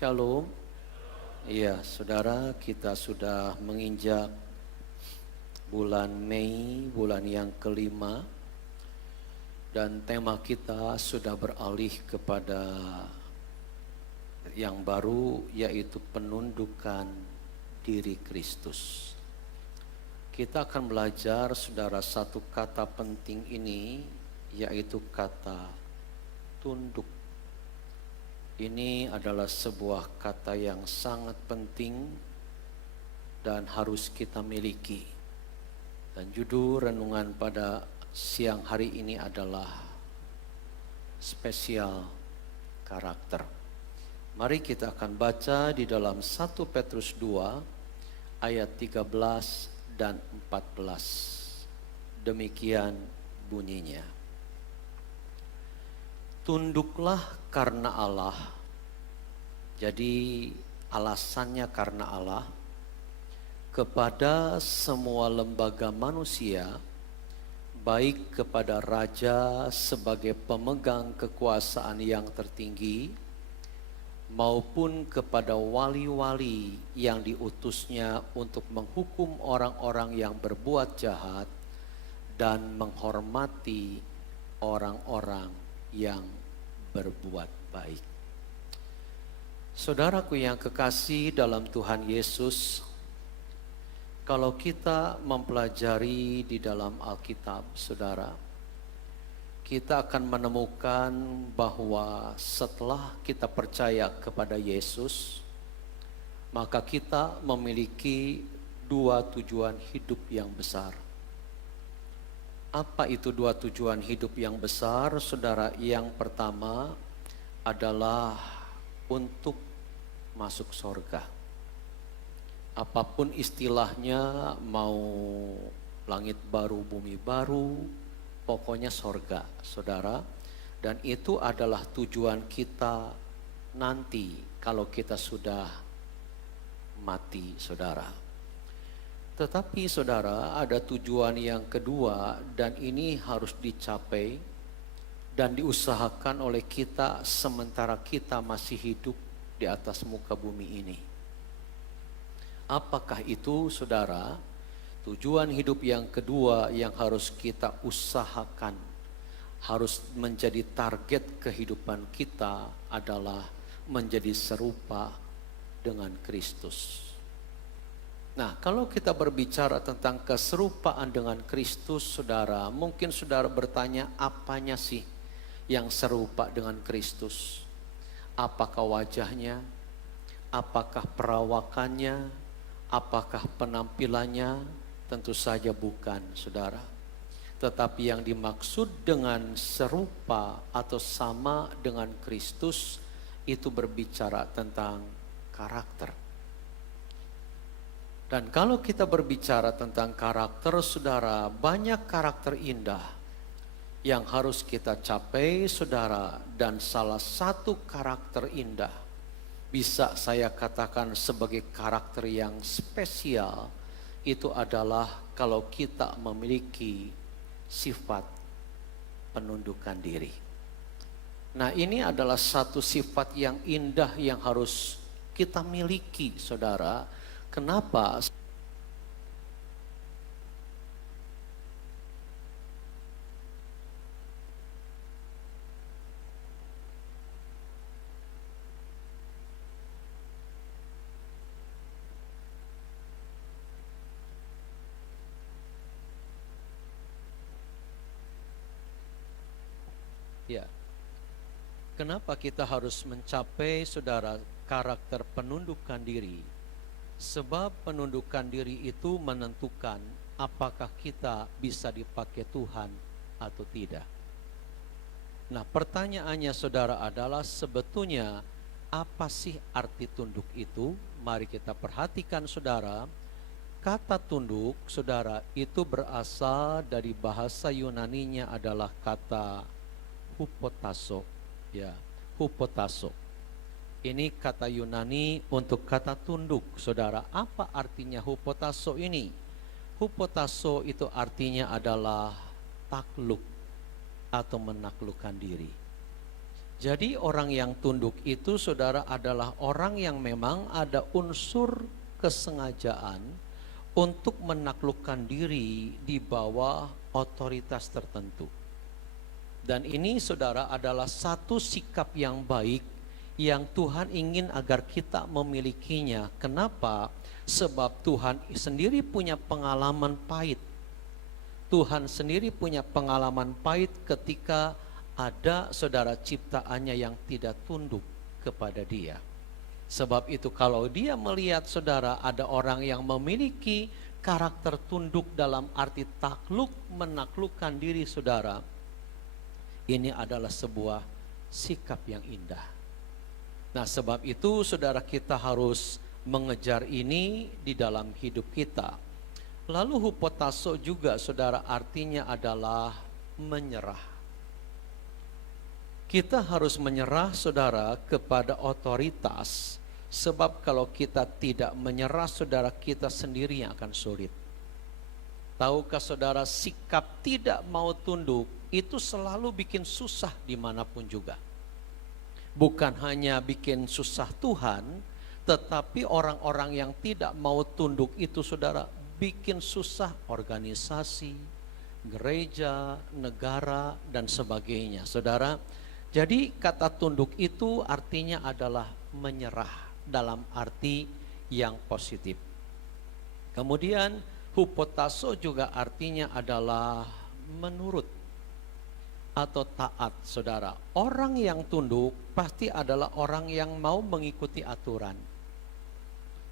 Shalom. Iya, saudara, kita sudah menginjak bulan Mei, bulan yang kelima. Dan tema kita sudah beralih kepada yang baru, yaitu penundukan diri Kristus. Kita akan belajar, saudara, satu kata penting ini, yaitu kata tunduk. Ini adalah sebuah kata yang sangat penting dan harus kita miliki. Dan judul renungan pada siang hari ini adalah spesial karakter. Mari kita akan baca di dalam 1 Petrus 2 ayat 13 dan 14. Demikian bunyinya. Tunduklah karena Allah. Jadi alasannya karena Allah, kepada semua lembaga manusia, baik kepada raja sebagai pemegang kekuasaan yang tertinggi, maupun kepada wali-wali yang diutusnya untuk menghukum orang-orang yang berbuat jahat dan menghormati orang-orang yang berbuat baik. Saudaraku yang kekasih dalam Tuhan Yesus, kalau kita mempelajari di dalam Alkitab, saudara, kita akan menemukan bahwa setelah kita percaya kepada Yesus, maka kita memiliki dua tujuan hidup yang besar. Apa itu dua tujuan hidup yang besar, saudara? Yang pertama adalah untuk masuk sorga. Apapun istilahnya, mau langit baru, bumi baru, pokoknya sorga, saudara. Dan itu adalah tujuan kita nanti kalau kita sudah mati, saudara. Tetapi saudara, ada tujuan yang kedua dan ini harus dicapai dan diusahakan oleh kita sementara kita masih hidup di atas muka bumi ini. Apakah itu, saudara? Tujuan hidup yang kedua yang harus kita usahakan, harus menjadi target kehidupan kita adalah menjadi serupa dengan Kristus. Nah, kalau kita berbicara tentang keserupaan dengan Kristus, saudara, mungkin saudara bertanya, apanya sih yang serupa dengan Kristus? Apakah wajahnya? Apakah perawakannya? Apakah penampilannya? Tentu saja bukan, saudara. Tetapi yang dimaksud dengan serupa atau sama dengan Kristus itu berbicara tentang karakter. Dan kalau kita berbicara tentang karakter, saudara, banyak karakter indah yang harus kita capai, saudara. Dan salah satu karakter indah, bisa saya katakan sebagai karakter yang spesial, itu adalah kalau kita memiliki sifat penundukan diri. Nah, ini adalah satu sifat yang indah yang harus kita miliki, saudara. Kenapa? Ya. Kenapa kita harus mencapai, saudara, karakter penundukan diri? Sebab penundukan diri itu menentukan apakah kita bisa dipakai Tuhan atau tidak. Nah, pertanyaannya, saudara, adalah sebetulnya apa sih arti tunduk itu? Mari kita perhatikan, saudara. Kata tunduk, saudara, itu berasal dari bahasa Yunaninya adalah kata hupotasso, ya, hupotasso. Ini kata Yunani untuk kata tunduk, saudara. Apa artinya hupotasso ini? Hupotasso itu artinya adalah takluk atau menaklukkan diri. Jadi orang yang tunduk itu saudara adalah orang yang memang ada unsur kesengajaan untuk menaklukkan diri di bawah otoritas tertentu. Dan ini saudara adalah satu sikap yang baik yang Tuhan ingin agar kita memilikinya. Kenapa? Sebab Tuhan sendiri punya pengalaman pahit. Tuhan sendiri punya pengalaman pahit ketika ada saudara ciptaannya yang tidak tunduk kepada dia. Sebab itu kalau dia melihat saudara ada orang yang memiliki karakter tunduk dalam arti takluk menaklukkan diri saudara, ini adalah sebuah sikap yang indah. Nah sebab itu saudara kita harus mengejar ini di dalam hidup kita. Lalu hupotasso juga saudara artinya adalah menyerah. Kita harus menyerah saudara kepada otoritas, sebab kalau kita tidak menyerah saudara kita sendiri yang akan sulit. Tahukah saudara sikap tidak mau tunduk itu selalu bikin susah dimanapun juga. Bukan hanya bikin susah Tuhan, tetapi orang-orang yang tidak mau tunduk itu saudara bikin susah organisasi, gereja, negara dan sebagainya saudara. Jadi kata tunduk itu artinya adalah menyerah dalam arti yang positif. Kemudian hupotasso juga artinya adalah menurut atau taat saudara. Orang yang tunduk pasti adalah orang yang mau mengikuti aturan.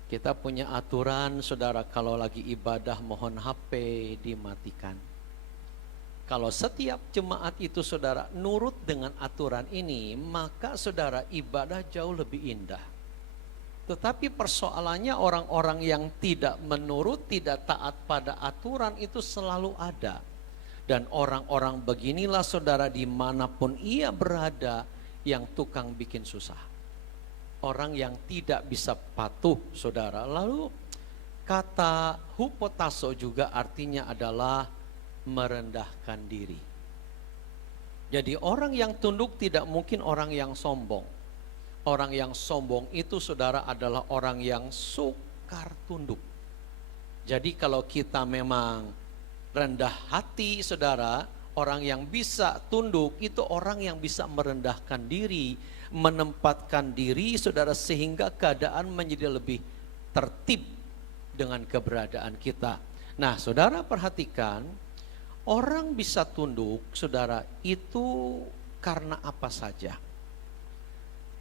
Kita punya aturan saudara, kalau lagi ibadah mohon HP dimatikan. Kalau setiap jemaat itu saudara nurut dengan aturan ini, maka saudara ibadah jauh lebih indah. Tetapi persoalannya orang-orang yang tidak menurut, tidak taat pada aturan itu selalu ada. Dan orang-orang beginilah saudara dimanapun ia berada yang tukang bikin susah. Orang yang tidak bisa patuh saudara. Lalu kata hupotasso juga artinya adalah merendahkan diri. Jadi orang yang tunduk tidak mungkin orang yang sombong. Orang yang sombong itu saudara adalah orang yang sukar tunduk. Jadi kalau kita memang rendah hati saudara, orang yang bisa tunduk itu orang yang bisa merendahkan diri, menempatkan diri saudara sehingga keadaan menjadi lebih tertib dengan keberadaan kita. Nah saudara perhatikan, orang bisa tunduk saudara itu karena apa saja.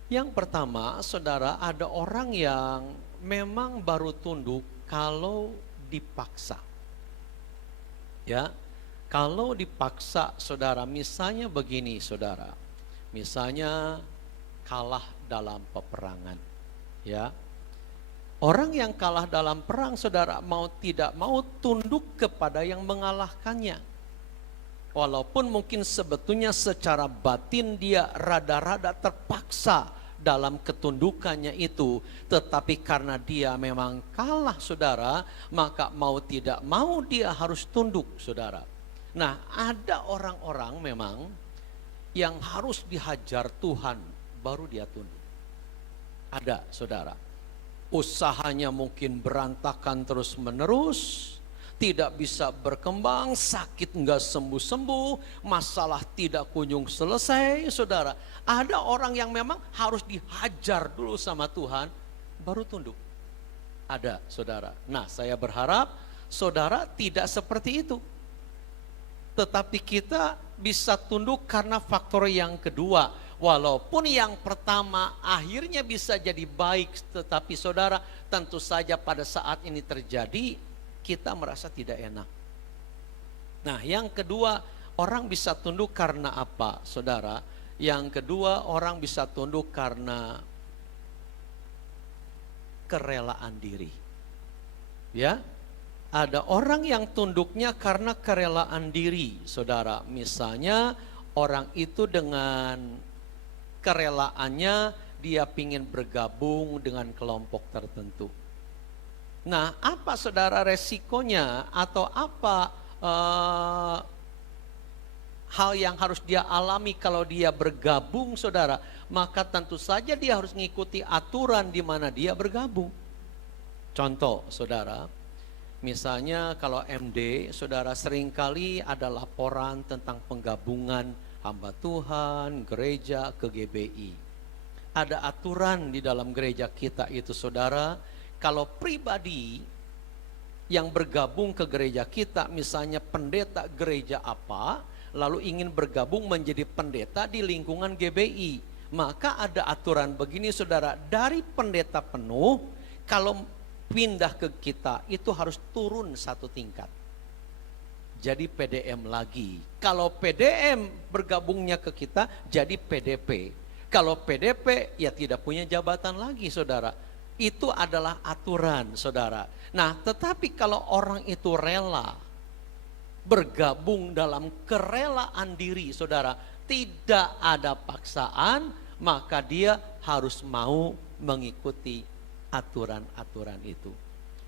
Yang pertama saudara, ada orang yang memang baru tunduk kalau dipaksa. Ya, kalau dipaksa saudara, misalnya begini saudara, misalnya kalah dalam peperangan, ya. Orang yang kalah dalam perang saudara mau tidak mau tunduk kepada yang mengalahkannya. Walaupun mungkin sebetulnya secara batin dia rada-rada terpaksa dalam ketundukannya itu, tetapi karena dia memang kalah saudara, maka mau tidak mau dia harus tunduk saudara. Nah ada orang-orang memang yang harus dihajar Tuhan baru dia tunduk. Ada saudara, usahanya mungkin berantakan terus menerus, tidak bisa berkembang, sakit enggak sembuh-sembuh, masalah tidak kunjung selesai saudara. Ada orang yang memang harus dihajar dulu sama Tuhan baru tunduk. Ada saudara. Nah saya berharap saudara tidak seperti itu. Tetapi kita bisa tunduk karena faktor yang kedua. Walaupun yang pertama akhirnya bisa jadi baik, tetapi saudara tentu saja pada saat ini terjadi kita merasa tidak enak. Nah yang kedua, orang bisa tunduk karena apa saudara? Yang kedua, orang bisa tunduk karena kerelaan diri. Ya, ada orang yang tunduknya karena kerelaan diri saudara. Misalnya orang itu dengan kerelaannya dia ingin bergabung dengan kelompok tertentu. Nah, apa saudara resikonya atau apa hal yang harus dia alami kalau dia bergabung, saudara, maka tentu saja dia harus mengikuti aturan di mana dia bergabung. Contoh, saudara, misalnya kalau MD, saudara, seringkali ada laporan tentang penggabungan hamba Tuhan, gereja ke GBI. Ada aturan di dalam gereja kita itu, saudara, kalau pribadi yang bergabung ke gereja kita, misalnya pendeta gereja apa, lalu ingin bergabung menjadi pendeta di lingkungan GBI, maka ada aturan begini, saudara, dari pendeta penuh, kalau pindah ke kita itu harus turun satu tingkat, jadi PDM lagi. Kalau PDM bergabungnya ke kita jadi PDP. Kalau PDP ya tidak punya jabatan lagi, saudara. Itu adalah aturan, saudara. Nah, tetapi kalau orang itu rela bergabung dalam kerelaan diri, saudara, tidak ada paksaan, maka dia harus mau mengikuti aturan-aturan itu.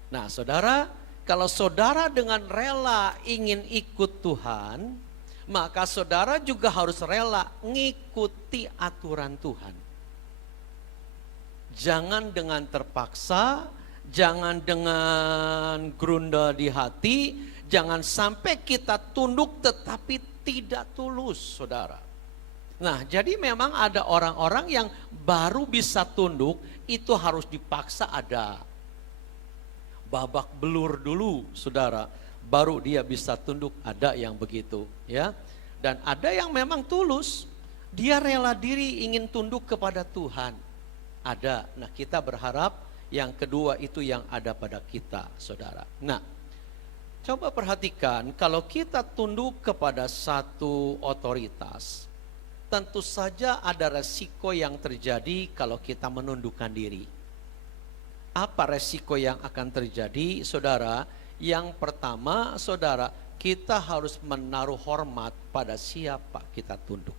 Nah, saudara, kalau saudara dengan rela ingin ikut Tuhan, maka saudara juga harus rela ngikuti aturan Tuhan. Jangan dengan terpaksa, jangan dengan gerunda di hati, jangan sampai kita tunduk tetapi tidak tulus, saudara. Nah, jadi memang ada orang-orang yang baru bisa tunduk, itu harus dipaksa, ada babak belur dulu, saudara, baru dia bisa tunduk, ada yang begitu, ya. Dan ada yang memang tulus, dia rela diri ingin tunduk kepada Tuhan. Ada. Nah, kita berharap yang kedua itu yang ada pada kita, saudara. Nah, coba perhatikan, kalau kita tunduk kepada satu otoritas, tentu saja ada resiko yang terjadi kalau kita menundukkan diri. Apa resiko yang akan terjadi, saudara? Yang pertama, saudara, kita harus menaruh hormat pada siapa kita tunduk.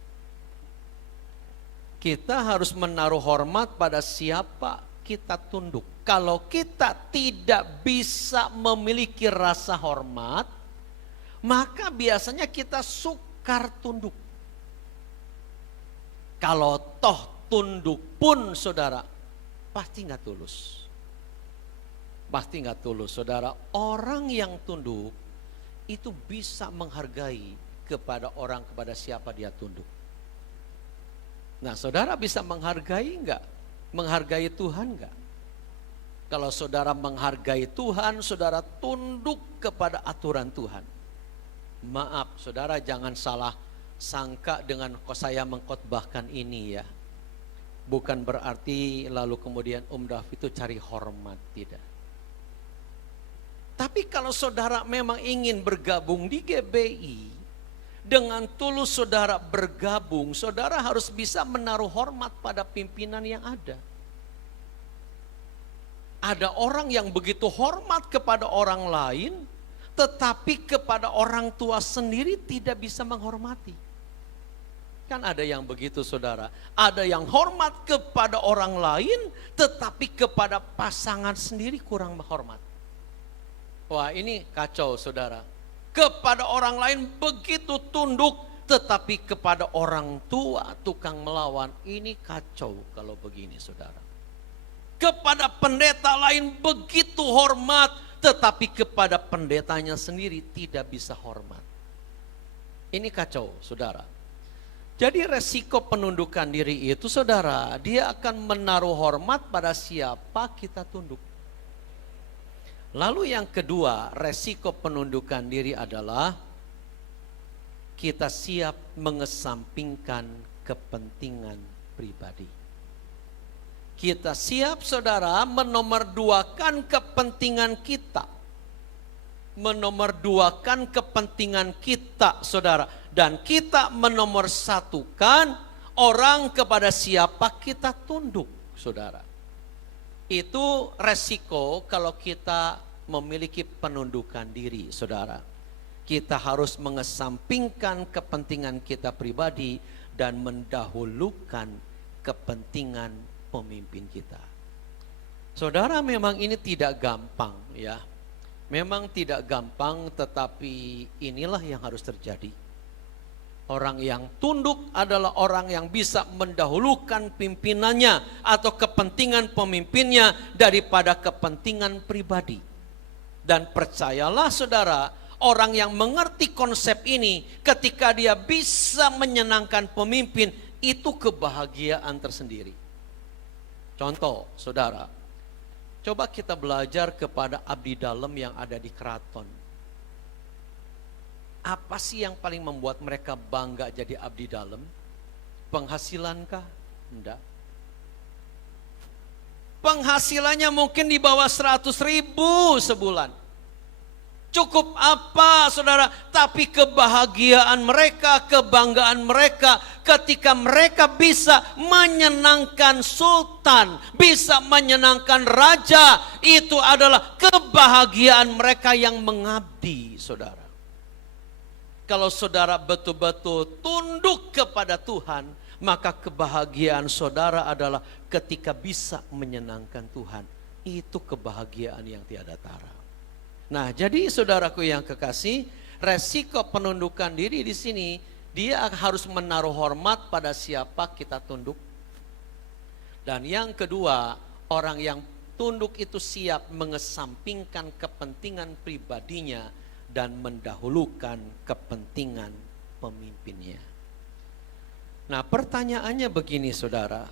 Kita harus menaruh hormat pada siapa kita tunduk. Kalau kita tidak bisa memiliki rasa hormat, maka biasanya kita sukar tunduk. Kalau toh tunduk pun, saudara, pasti nggak tulus. Pasti nggak tulus, saudara. Orang yang tunduk itu bisa menghargai kepada orang kepada siapa dia tunduk. Nah, saudara bisa menghargai enggak? Menghargai Tuhan enggak? Kalau saudara menghargai Tuhan, saudara tunduk kepada aturan Tuhan. Maaf, saudara, jangan salah sangka dengan saya mengkhotbahkan ini, ya. Bukan berarti lalu kemudian David itu cari hormat, tidak. Tapi kalau saudara memang ingin bergabung di GBI, dengan tulus saudara bergabung, saudara harus bisa menaruh hormat pada pimpinan yang ada. Ada orang yang begitu hormat kepada orang lain, tetapi kepada orang tua sendiri tidak bisa menghormati. Kan ada yang begitu, saudara. Ada yang hormat kepada orang lain, tetapi kepada pasangan sendiri kurang menghormat. Wah, ini kacau, saudara. Kepada orang lain begitu tunduk, tetapi kepada orang tua tukang melawan. Ini kacau kalau begini, saudara. Kepada pendeta lain begitu hormat, tetapi kepada pendetanya sendiri tidak bisa hormat. Ini kacau, saudara. Jadi resiko penundukan diri itu, saudara, dia akan menaruh hormat pada siapa kita tunduk. Lalu yang kedua, resiko penundukan diri adalah kita siap mengesampingkan kepentingan pribadi. Kita siap, saudara, menomorduakan kepentingan kita. Menomorduakan kepentingan kita, saudara. Dan kita menomorsatukan orang kepada siapa kita tunduk, saudara. Itu resiko kalau kita memiliki penundukan diri, saudara. Kita harus mengesampingkan kepentingan kita pribadi dan mendahulukan kepentingan pemimpin kita. Saudara, memang ini tidak gampang, ya. Memang tidak gampang, tetapi inilah yang harus terjadi. Orang yang tunduk adalah orang yang bisa mendahulukan pimpinannya atau kepentingan pemimpinnya daripada kepentingan pribadi. Dan percayalah saudara, orang yang mengerti konsep ini ketika dia bisa menyenangkan pemimpin, itu kebahagiaan tersendiri. Contoh saudara, coba kita belajar kepada abdi dalam yang ada di keraton. Apa sih yang paling membuat mereka bangga jadi abdi dalam? Penghasilankah? Enggak. Penghasilannya mungkin di bawah 100.000 sebulan. Cukup apa saudara? Tapi kebahagiaan mereka, kebanggaan mereka ketika mereka bisa menyenangkan sultan, bisa menyenangkan raja. Itu adalah kebahagiaan mereka yang mengabdi saudara. Kalau saudara betul-betul tunduk kepada Tuhan, maka kebahagiaan saudara adalah ketika bisa menyenangkan Tuhan. Itu kebahagiaan yang tiada tara. Nah, jadi saudaraku yang kekasih, resiko penundukan diri di sini, dia harus menaruh hormat pada siapa kita tunduk. Dan yang kedua, orang yang tunduk itu siap mengesampingkan kepentingan pribadinya dan mendahulukan kepentingan pemimpinnya. Nah, pertanyaannya begini saudara,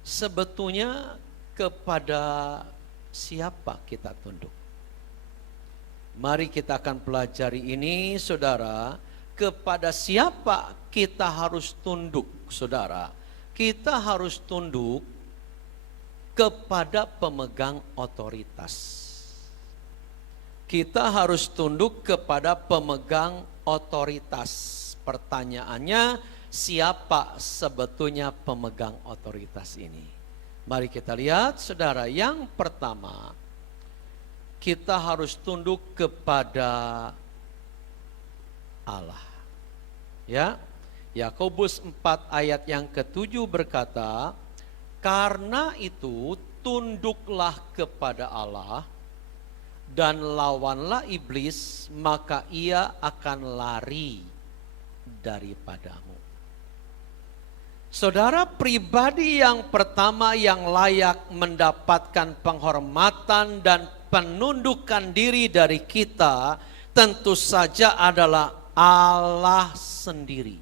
sebetulnya kepada siapa kita tunduk? Mari kita akan pelajari ini saudara, kepada siapa kita harus tunduk saudara? Kita harus tunduk kepada pemegang otoritas. Kita harus tunduk kepada pemegang otoritas. Pertanyaannya, siapa sebetulnya pemegang otoritas ini? Mari kita lihat saudara, yang pertama, kita harus tunduk kepada Allah. Ya, Yakobus 4 ayat yang ke-7 berkata, karena itu tunduklah kepada Allah dan lawanlah iblis, maka ia akan lari daripadamu. Saudara, pribadi yang pertama yang layak mendapatkan penghormatan dan penundukan diri dari kita tentu saja adalah Allah sendiri.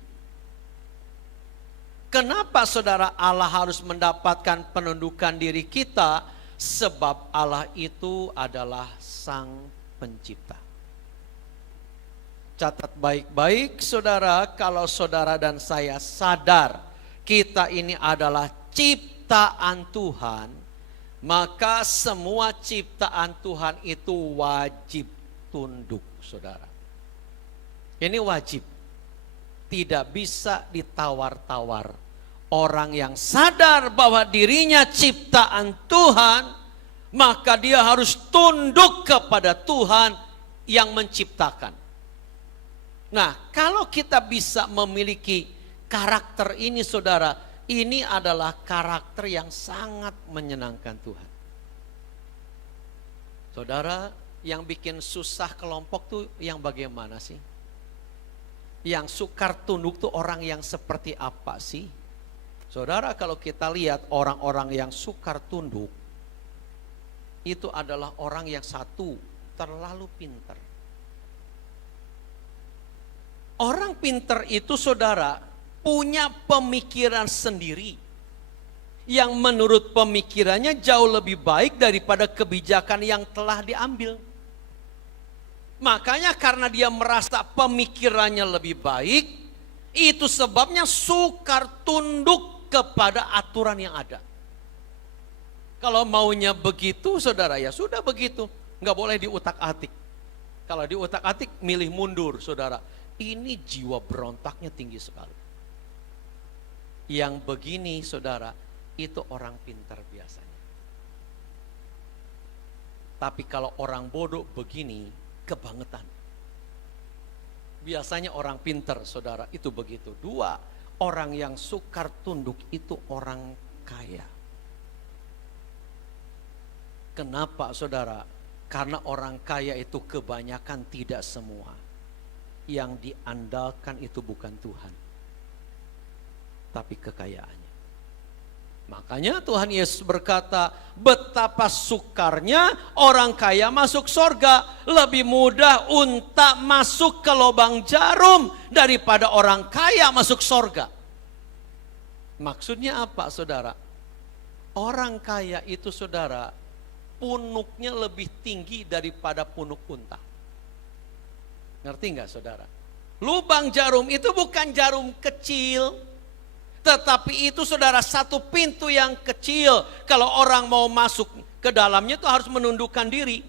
Kenapa saudara Allah harus mendapatkan penundukan diri kita? Sebab Allah itu adalah Sang Pencipta. Catat baik-baik saudara, kalau saudara dan saya sadar kita ini adalah ciptaan Tuhan, maka semua ciptaan Tuhan itu wajib tunduk saudara. Ini wajib, tidak bisa ditawar-tawar. Orang yang sadar bahwa dirinya ciptaan Tuhan, maka dia harus tunduk kepada Tuhan yang menciptakan. Nah, kalau kita bisa memiliki karakter ini saudara, ini adalah karakter yang sangat menyenangkan Tuhan. Saudara, yang bikin susah kelompok tuh yang bagaimana sih? Yang sukar tunduk tuh orang yang seperti apa sih? Saudara, kalau kita lihat orang-orang yang sukar tunduk, itu adalah orang yang satu, terlalu pintar. Orang pintar itu saudara, punya pemikiran sendiri. Yang menurut pemikirannya jauh lebih baik daripada kebijakan yang telah diambil. Makanya karena dia merasa pemikirannya lebih baik, itu sebabnya sukar tunduk kepada aturan yang ada. Kalau maunya begitu saudara, ya sudah begitu, nggak boleh diutak-atik. Kalau diutak-atik milih mundur saudara. Ini jiwa berontaknya tinggi sekali. Yang begini saudara, itu orang pintar biasanya. Tapi kalau orang bodoh begini, kebangetan. Biasanya orang pintar saudara itu begitu. Dua, orang yang sukar tunduk itu orang kaya. Kenapa saudara? Karena orang kaya itu kebanyakan, tidak semua, yang diandalkan itu bukan Tuhan, tapi kekayaannya. Makanya Tuhan Yesus berkata, betapa sukarnya orang kaya masuk sorga. Lebih mudah unta masuk ke lubang jarum daripada orang kaya masuk sorga. Maksudnya apa, saudara? Orang kaya itu, saudara, punuknya lebih tinggi daripada punuk unta. Ngerti nggak, saudara? Lubang jarum itu bukan jarum kecil, tetapi itu, saudara, satu pintu yang kecil. Kalau orang mau masuk ke dalamnya itu harus menundukkan diri.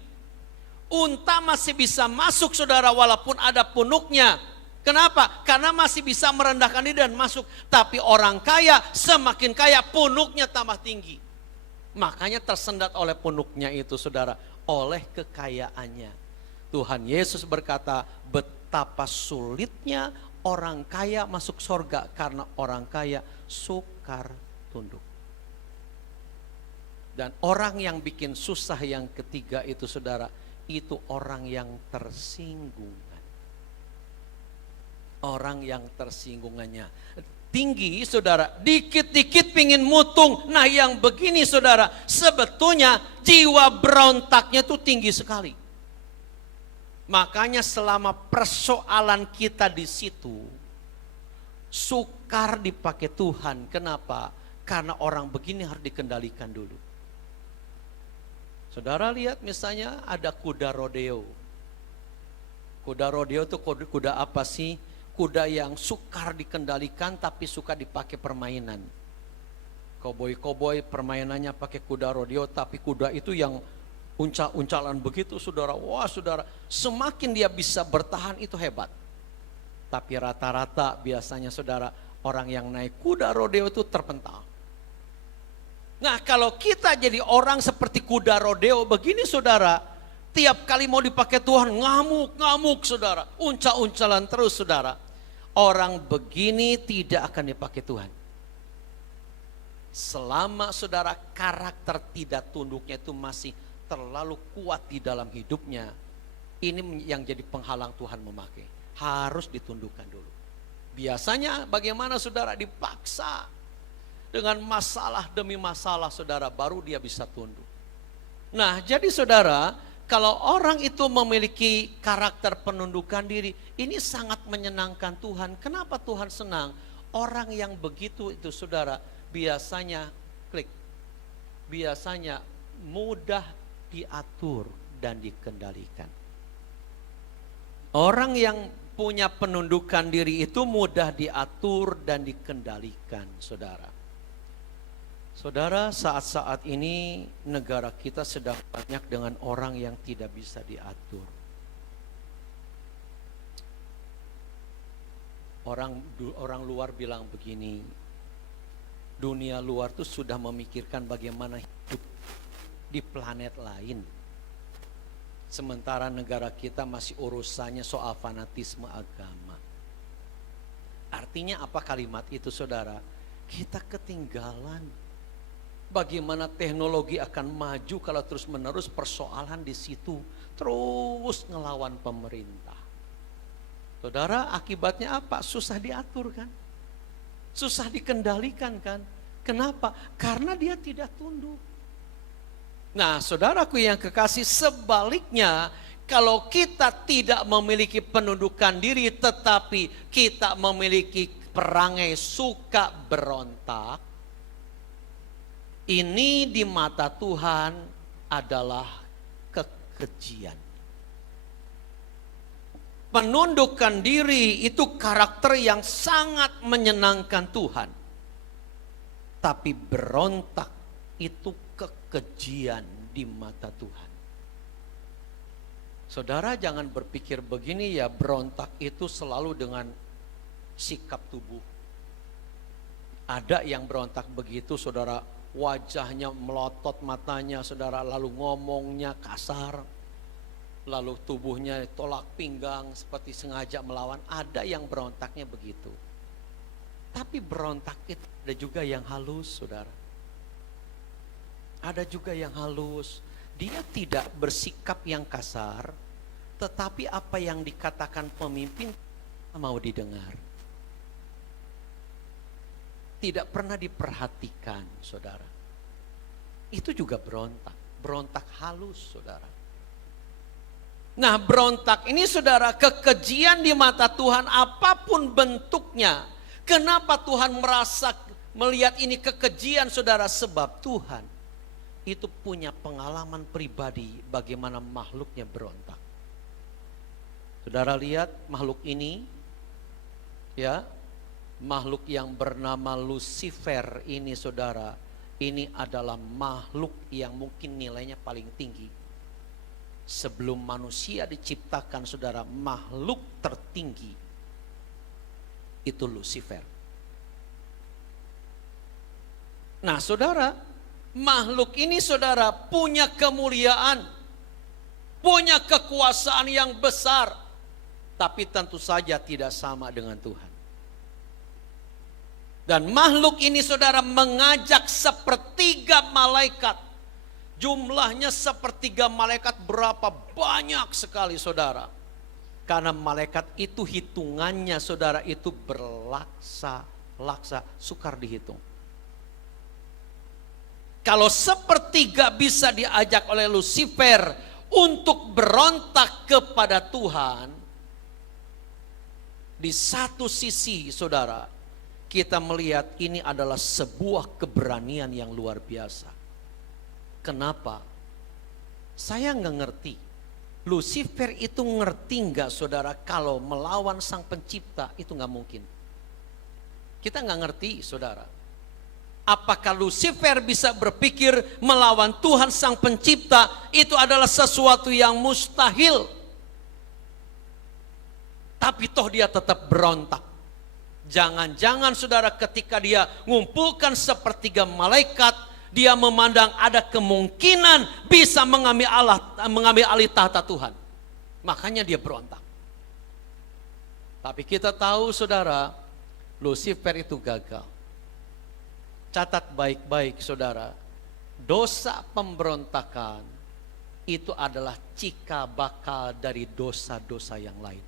Unta masih bisa masuk, saudara, walaupun ada punuknya. Kenapa? Karena masih bisa merendahkan diri dan masuk. Tapi orang kaya, semakin kaya punuknya tambah tinggi. Makanya tersendat oleh punuknya itu, saudara, oleh kekayaannya. Tuhan Yesus berkata, betapa sulitnya orang kaya masuk sorga karena orang kaya sukar tunduk. Dan orang yang bikin susah yang ketiga itu, saudara, itu orang yang tersinggungan. Orang yang tersinggungannya tinggi, saudara, dikit-dikit pingin mutung. Nah yang begini, saudara, sebetulnya jiwa berontaknya tuh tinggi sekali. Makanya selama persoalan kita di situ, sukar dipakai Tuhan. Kenapa? Karena orang begini harus dikendalikan dulu. Saudara lihat misalnya ada kuda rodeo. Kuda rodeo itu kuda apa sih? Kuda yang sukar dikendalikan tapi suka dipakai permainan. Koboi-koboi permainannya pakai kuda rodeo, tapi kuda itu yang uncal-uncalan begitu, saudara. Wah, saudara, semakin dia bisa bertahan itu hebat. Tapi rata-rata biasanya, saudara, orang yang naik kuda rodeo itu terpental. Nah, kalau kita jadi orang seperti kuda rodeo begini, saudara, tiap kali mau dipakai Tuhan ngamuk-ngamuk, saudara, uncal-uncalan terus, saudara. Orang begini tidak akan dipakai Tuhan. Selama, saudara, karakter tidak tunduknya itu masih terlalu kuat di dalam hidupnya, ini yang jadi penghalang Tuhan memakai. Harus ditundukkan dulu. Biasanya bagaimana, saudara? Dipaksa dengan masalah demi masalah, saudara, baru dia bisa tunduk. Nah, jadi saudara, kalau orang itu memiliki karakter penundukan diri, ini sangat menyenangkan Tuhan. Kenapa Tuhan senang? Orang yang begitu itu, saudara, biasanya biasanya mudah diatur dan dikendalikan. Orang yang punya penundukan diri itu mudah diatur dan dikendalikan, saudara. Saudara, saat-saat ini negara kita sedang banyak dengan orang yang tidak bisa diatur. Orang luar bilang begini, dunia luar tuh sudah memikirkan bagaimana hidup di planet lain. Sementara negara kita masih urusannya soal fanatisme agama. Artinya apa kalimat itu, saudara? Kita ketinggalan. Bagaimana teknologi akan maju kalau terus-menerus persoalan di situ terus ngelawan pemerintah. Saudara, akibatnya apa? Susah diatur kan? Susah dikendalikan kan? Kenapa? Karena dia tidak tunduk. Nah, saudaraku yang kekasih, sebaliknya kalau kita tidak memiliki penundukan diri tetapi kita memiliki perangai suka berontak, ini di mata Tuhan adalah kekejian. Penundukan diri itu karakter yang sangat menyenangkan Tuhan. Tapi berontak itu kekejian di mata Tuhan. Saudara jangan berpikir begini ya, berontak itu selalu dengan sikap tubuh. Ada yang berontak begitu, saudara, wajahnya melotot matanya, saudara, lalu ngomongnya kasar, lalu tubuhnya tolak pinggang seperti sengaja melawan. Ada yang berontaknya begitu. Tapi berontak itu ada juga yang halus, saudara. Ada juga yang halus. Dia tidak bersikap yang kasar, tetapi apa yang dikatakan pemimpin mau didengar. Tidak pernah diperhatikan, saudara. Itu juga berontak. Berontak halus, saudara. Nah, berontak ini, saudara, kekejian di mata Tuhan apapun bentuknya. Kenapa Tuhan merasa melihat ini kekejian, saudara? Sebab Tuhan itu punya pengalaman pribadi bagaimana makhluknya berontak. Saudara lihat makhluk ini, ya, makhluk yang bernama Lucifer ini, saudara, ini adalah makhluk yang mungkin nilainya paling tinggi. Sebelum manusia diciptakan, saudara, makhluk tertinggi itu Lucifer. Nah, saudara, makhluk ini, saudara, punya kemuliaan, punya kekuasaan yang besar, tapi tentu saja tidak sama dengan Tuhan. Dan makhluk ini, saudara, mengajak sepertiga malaikat. Jumlahnya sepertiga malaikat berapa banyak sekali, saudara. Karena malaikat itu hitungannya, saudara, itu berlaksa-laksa, sukar dihitung. Kalau sepertiga bisa diajak oleh Lucifer untuk berontak kepada Tuhan, di satu sisi, saudara, kita melihat ini adalah sebuah keberanian yang luar biasa. Kenapa? Saya nggak ngerti. Lucifer itu ngerti nggak, saudara, kalau melawan sang pencipta itu nggak mungkin. Kita nggak ngerti, saudara. Apakah Lucifer bisa berpikir melawan Tuhan sang pencipta itu adalah sesuatu yang mustahil? Tapi toh dia tetap berontak. Jangan-jangan, saudara, ketika dia ngumpulkan sepertiga malaikat, dia memandang ada kemungkinan bisa mengambil alih tahta Tuhan. Makanya dia berontak. Tapi kita tahu, saudara, Lucifer itu gagal. Catat baik-baik, saudara, dosa pemberontakan itu adalah cikal bakal dari dosa-dosa yang lain.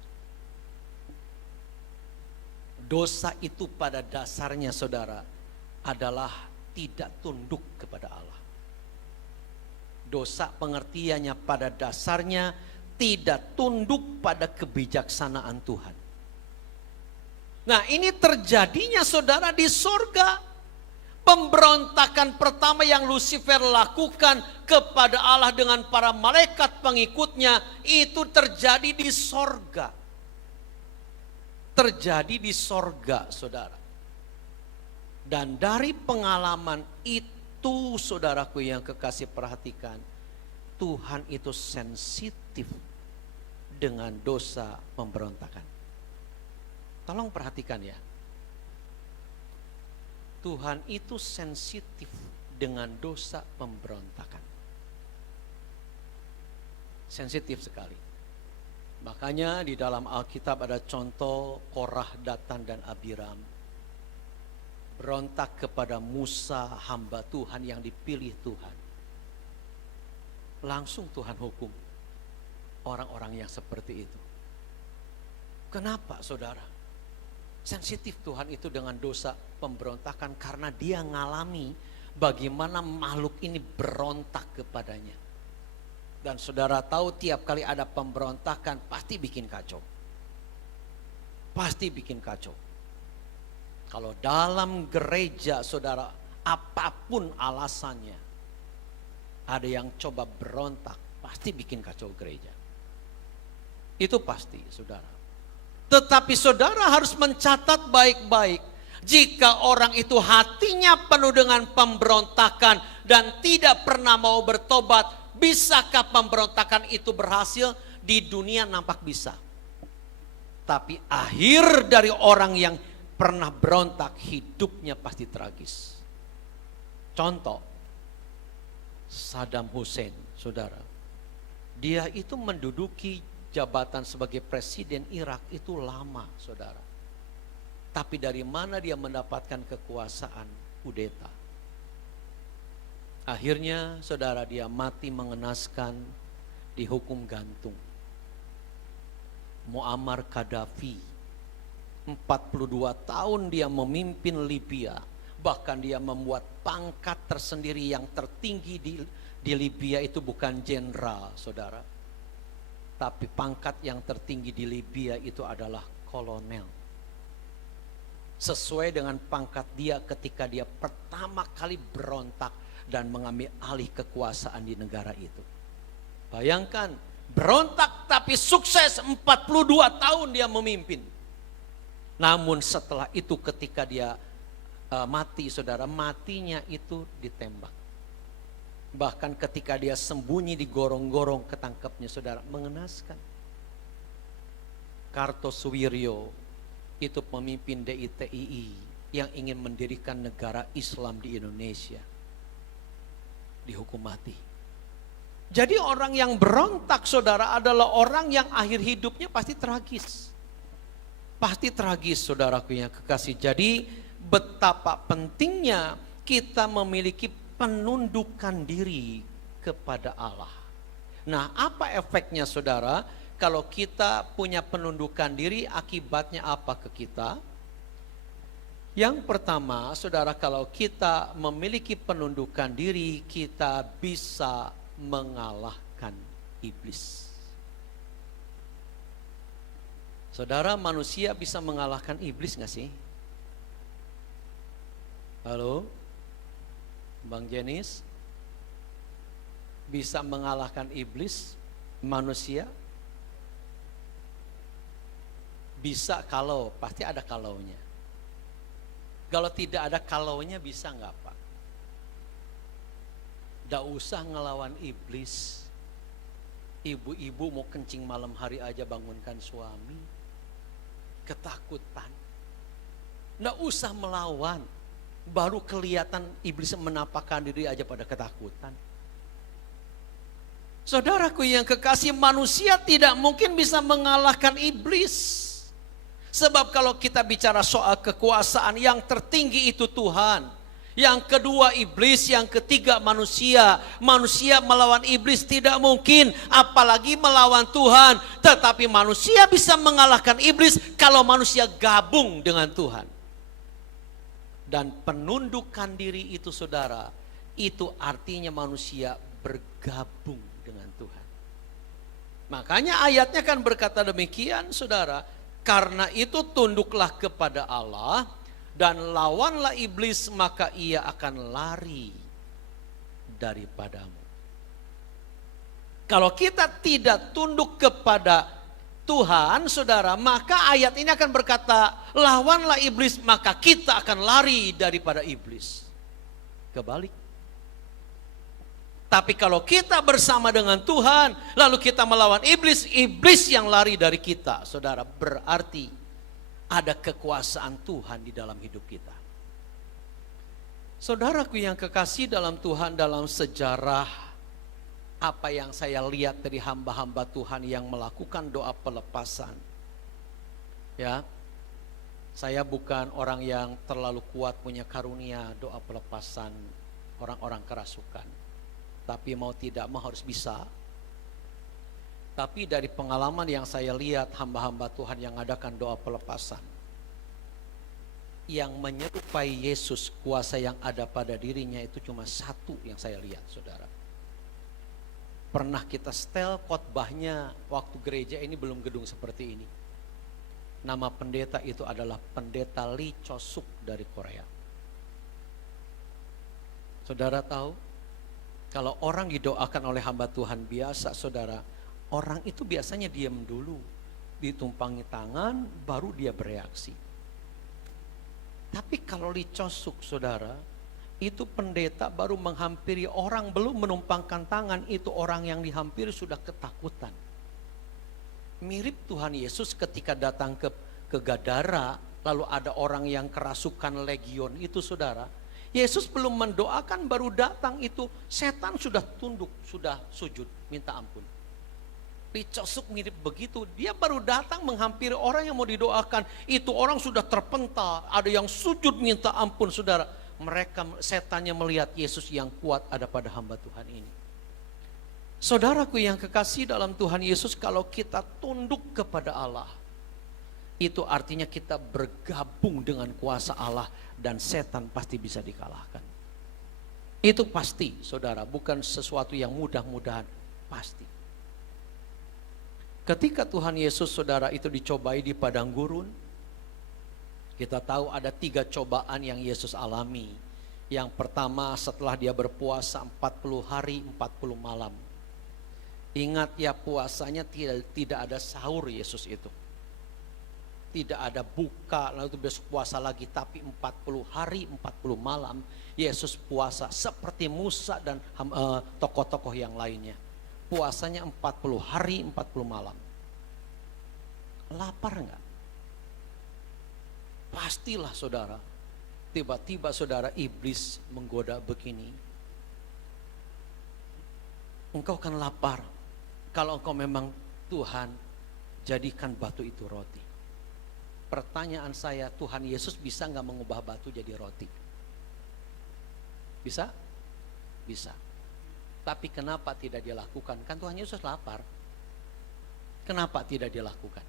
Dosa itu pada dasarnya, saudara, adalah tidak tunduk kepada Allah. Dosa pengertiannya pada dasarnya tidak tunduk pada kebijaksanaan Tuhan. Nah, ini terjadinya, saudara, di sorga. Pemberontakan pertama yang Lucifer lakukan kepada Allah dengan para malaikat pengikutnya itu terjadi di sorga. Terjadi di sorga, saudara. Dan dari pengalaman itu, saudaraku yang kekasih, perhatikan, Tuhan itu sensitif dengan dosa pemberontakan. Tolong perhatikan ya. Tuhan itu sensitif dengan dosa pemberontakan. Sensitif sekali. Makanya di dalam Alkitab ada contoh Korah, Datan, dan Abiram. Berontak kepada Musa, hamba Tuhan yang dipilih Tuhan. Langsung Tuhan hukum orang-orang yang seperti itu. Kenapa, saudara? Sensitif Tuhan itu dengan dosa pemberontakan karena dia ngalami bagaimana makhluk ini berontak kepadanya. Dan saudara tahu tiap kali ada pemberontakan pasti bikin kacau. Pasti bikin kacau. Kalau dalam gereja, saudara, apapun alasannya, ada yang coba berontak, pasti bikin kacau gereja. Itu pasti, saudara. Tetapi saudara harus mencatat baik-baik. Jika orang itu hatinya penuh dengan pemberontakan dan tidak pernah mau bertobat, bisakah pemberontakan itu berhasil? Di dunia nampak bisa. Tapi akhir dari orang yang pernah berontak, hidupnya pasti tragis. Contoh, Saddam Hussein, saudara. Dia itu menduduki jabatan sebagai presiden Irak itu lama, saudara. Tapi dari mana dia mendapatkan kekuasaan? Kudeta. Akhirnya, saudara, dia mati mengenaskan, dihukum gantung. Muammar Gaddafi 42 tahun dia memimpin Libya. Bahkan dia membuat pangkat tersendiri yang tertinggi di Libya itu bukan jenderal, saudara. Tapi pangkat yang tertinggi di Libya itu adalah kolonel. Sesuai dengan pangkat dia ketika dia pertama kali berontak dan mengambil alih kekuasaan di negara itu. Bayangkan, berontak tapi sukses 42 tahun dia memimpin. Namun setelah itu ketika dia mati, saudara, matinya itu ditembak. Bahkan ketika dia sembunyi di gorong-gorong ketangkepnya, saudara, mengenaskan. Kartosuwiryo itu pemimpin DITII yang ingin mendirikan negara Islam di Indonesia, dihukum mati. Jadi orang yang berontak, saudara, adalah orang yang akhir hidupnya pasti tragis. Pasti tragis, saudaraku yang kekasih. Jadi betapa pentingnya kita memiliki penundukan diri kepada Allah. Nah, apa efeknya, saudara? Kalau kita punya penundukan diri, akibatnya apa ke kita? Yang pertama, saudara, kalau kita memiliki penundukan diri, kita bisa mengalahkan iblis. Saudara, manusia bisa mengalahkan iblis gak sih? Halo? Bang Jenis? Bisa mengalahkan iblis manusia? Bisa kalau, pasti ada kalaunya. Kalau tidak ada kalaunya bisa gak, Pak? Gak usah ngelawan iblis. Ibu-ibu mau kencing malam hari aja bangunkan suami. Ketakutan. Gak usah melawan. Baru kelihatan iblis menampakkan diri aja pada ketakutan. Saudaraku yang kekasih, manusia tidak mungkin bisa mengalahkan iblis. Sebab kalau kita bicara soal kekuasaan, yang tertinggi itu Tuhan. Yang kedua iblis, yang ketiga manusia. Manusia melawan iblis tidak mungkin, apalagi melawan Tuhan. Tetapi manusia bisa mengalahkan iblis kalau manusia gabung dengan Tuhan. Dan penundukan diri itu, saudara, itu artinya manusia bergabung dengan Tuhan. Makanya ayatnya kan berkata demikian, saudara. Karena itu tunduklah kepada Allah dan lawanlah iblis, maka ia akan lari daripadamu. Kalau kita tidak tunduk kepada Tuhan, saudara, maka ayat ini akan berkata, lawanlah iblis, maka kita akan lari daripada iblis. Kebalik. Tapi kalau kita bersama dengan Tuhan, lalu kita melawan iblis, iblis yang lari dari kita, saudara, berarti ada kekuasaan Tuhan di dalam hidup kita. Saudaraku yang kekasih dalam Tuhan, dalam sejarah apa yang saya lihat dari hamba-hamba Tuhan yang melakukan doa pelepasan. Ya, saya bukan orang yang terlalu kuat punya karunia doa pelepasan orang-orang kerasukan. Tapi mau tidak mau harus bisa. Tapi dari pengalaman yang saya lihat hamba-hamba Tuhan yang adakan doa pelepasan, yang menyerupai Yesus, kuasa yang ada pada dirinya itu cuma satu yang saya lihat, saudara. Pernah kita setel khotbahnya waktu gereja ini belum gedung seperti ini. Nama pendeta itu adalah pendeta Lee Cho-suk dari Korea. Saudara tahu? Kalau orang didoakan oleh hamba Tuhan biasa, saudara, orang itu biasanya diam dulu, ditumpangi tangan, baru dia bereaksi. Tapi kalau Lee Cho-suk, saudara, itu pendeta baru menghampiri orang, belum menumpangkan tangan, itu orang yang dihampiri sudah ketakutan. Mirip Tuhan Yesus ketika datang ke Gadara, lalu ada orang yang kerasukan legion itu, saudara. Yesus belum mendoakan, baru datang itu setan sudah tunduk, sudah sujud, minta ampun. Lee Cho-suk mirip begitu, dia baru datang menghampiri orang yang mau didoakan, itu orang sudah terpental, ada yang sujud minta ampun, saudara. Mereka, setannya melihat Yesus yang kuat ada pada hamba Tuhan ini. Saudaraku yang kekasih dalam Tuhan Yesus, kalau kita tunduk kepada Allah, itu artinya kita bergabung dengan kuasa Allah dan setan pasti bisa dikalahkan. Itu pasti, saudara, bukan sesuatu yang mudah-mudahan, pasti. Ketika Tuhan Yesus, saudara, itu dicobai di padang gurun, kita tahu ada 3 cobaan yang Yesus alami. Yang pertama setelah dia berpuasa 40 hari 40 malam. Ingat ya, puasanya tidak ada sahur Yesus itu. Tidak ada buka lalu besok puasa lagi, tapi 40 hari 40 malam Yesus puasa seperti Musa dan tokoh-tokoh yang lainnya. Puasanya 40 hari 40 malam. Lapar enggak? Pastilah saudara. Tiba-tiba saudara, iblis menggoda begini. Engkau kan lapar. Kalau engkau memang Tuhan, jadikan batu itu roti. Pertanyaan saya, Tuhan Yesus bisa nggak mengubah batu jadi roti? Bisa? Bisa. Tapi kenapa tidak dilakukan? Kan Tuhan Yesus lapar. Kenapa tidak dilakukan?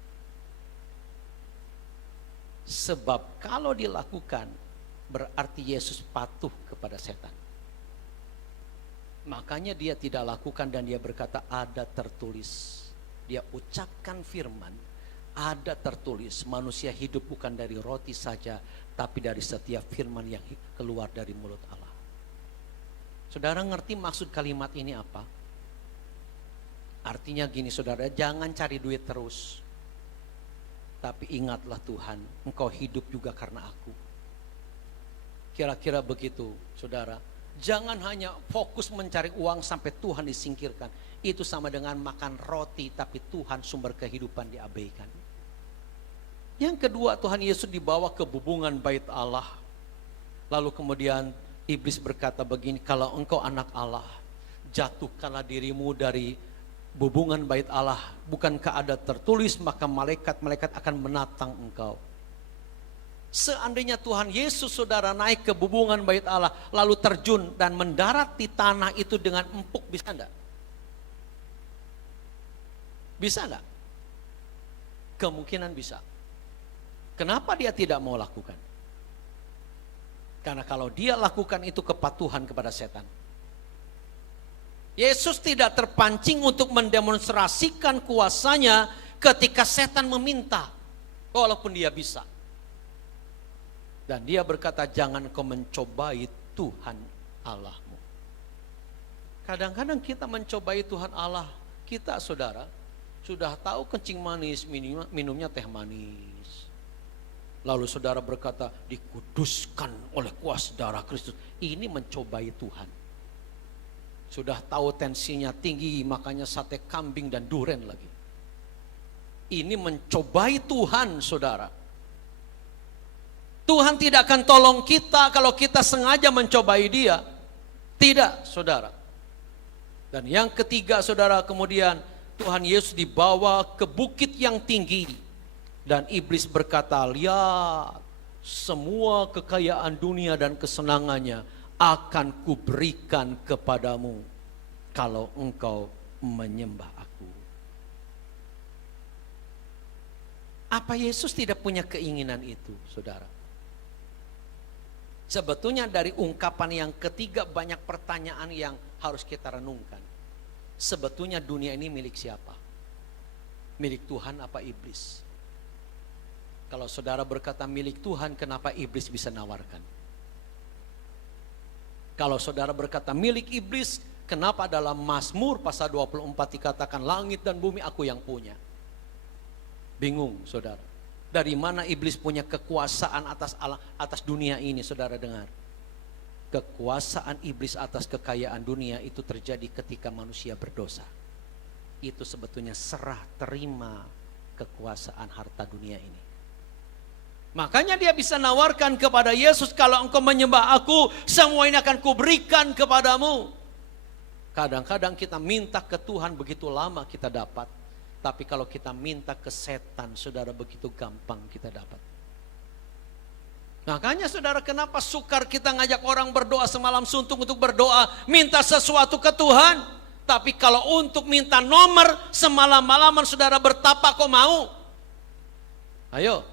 Sebab kalau dilakukan, berarti Yesus patuh kepada setan. Makanya dia tidak lakukan dan dia berkata ada tertulis. Dia ucapkan firman, ada tertulis manusia hidup bukan dari roti saja, tapi dari setiap firman yang keluar dari mulut Allah. Saudara ngerti maksud kalimat ini apa? Artinya gini saudara, jangan cari duit terus. Tapi ingatlah Tuhan, engkau hidup juga karena aku. Kira-kira begitu saudara. Jangan hanya fokus mencari uang sampai Tuhan disingkirkan. Itu sama dengan makan roti tapi Tuhan sumber kehidupan diabaikan. Yang kedua, Tuhan Yesus dibawa ke bubungan bait Allah. Lalu kemudian iblis berkata begini, kalau engkau anak Allah, jatuhkanlah dirimu dari bubungan bait Allah. Bukankah ada tertulis maka malaikat-malaikat akan menatang engkau. Seandainya Tuhan Yesus saudara naik ke bubungan bait Allah, lalu terjun dan mendarat di tanah itu dengan empuk, bisa enggak? Bisa enggak? Kemungkinan bisa. Kenapa dia tidak mau lakukan? Karena kalau dia lakukan itu kepatuhan kepada setan. Yesus tidak terpancing untuk mendemonstrasikan kuasanya ketika setan meminta, walaupun dia bisa. Dan dia berkata, jangan kau mencobai Tuhan Allahmu. Kadang-kadang kita mencobai Tuhan Allah kita saudara. Sudah tahu kencing manis, minumnya teh manis. Lalu saudara berkata, dikuduskan oleh kuasa darah Kristus. Ini mencobai Tuhan. Sudah tahu tensinya tinggi, makanya sate kambing dan duren lagi. Ini mencobai Tuhan saudara. Tuhan tidak akan tolong kita kalau kita sengaja mencobai dia. Tidak saudara. Dan yang ketiga saudara, kemudian Tuhan Yesus dibawa ke bukit yang tinggi. Dan iblis berkata, lihat semua kekayaan dunia dan kesenangannya akan kuberikan kepadamu kalau engkau menyembah aku. Apa Yesus tidak punya keinginan itu saudara? Sebetulnya dari ungkapan yang ketiga banyak pertanyaan yang harus kita renungkan. Sebetulnya dunia ini milik siapa? Milik Tuhan apa iblis? Kalau saudara berkata milik Tuhan, kenapa iblis bisa nawarkan? Kalau saudara berkata milik iblis, kenapa dalam Mazmur pasal 24 dikatakan langit dan bumi aku yang punya? Bingung saudara. Dari mana iblis punya kekuasaan atas dunia ini, saudara dengar. Kekuasaan iblis atas kekayaan dunia itu terjadi ketika manusia berdosa. Itu sebetulnya serah terima kekuasaan harta dunia ini. Makanya dia bisa nawarkan kepada Yesus, kalau engkau menyembah aku, semua ini akan kuberikan kepadamu. Kadang-kadang kita minta ke Tuhan begitu lama kita dapat. Tapi kalau kita minta ke setan, saudara, begitu gampang kita dapat. Makanya saudara, kenapa sukar kita ngajak orang berdoa semalam suntuk untuk berdoa, minta sesuatu ke Tuhan. Tapi kalau untuk minta nomor semalam-malaman saudara bertapa, kok mau? Ayo.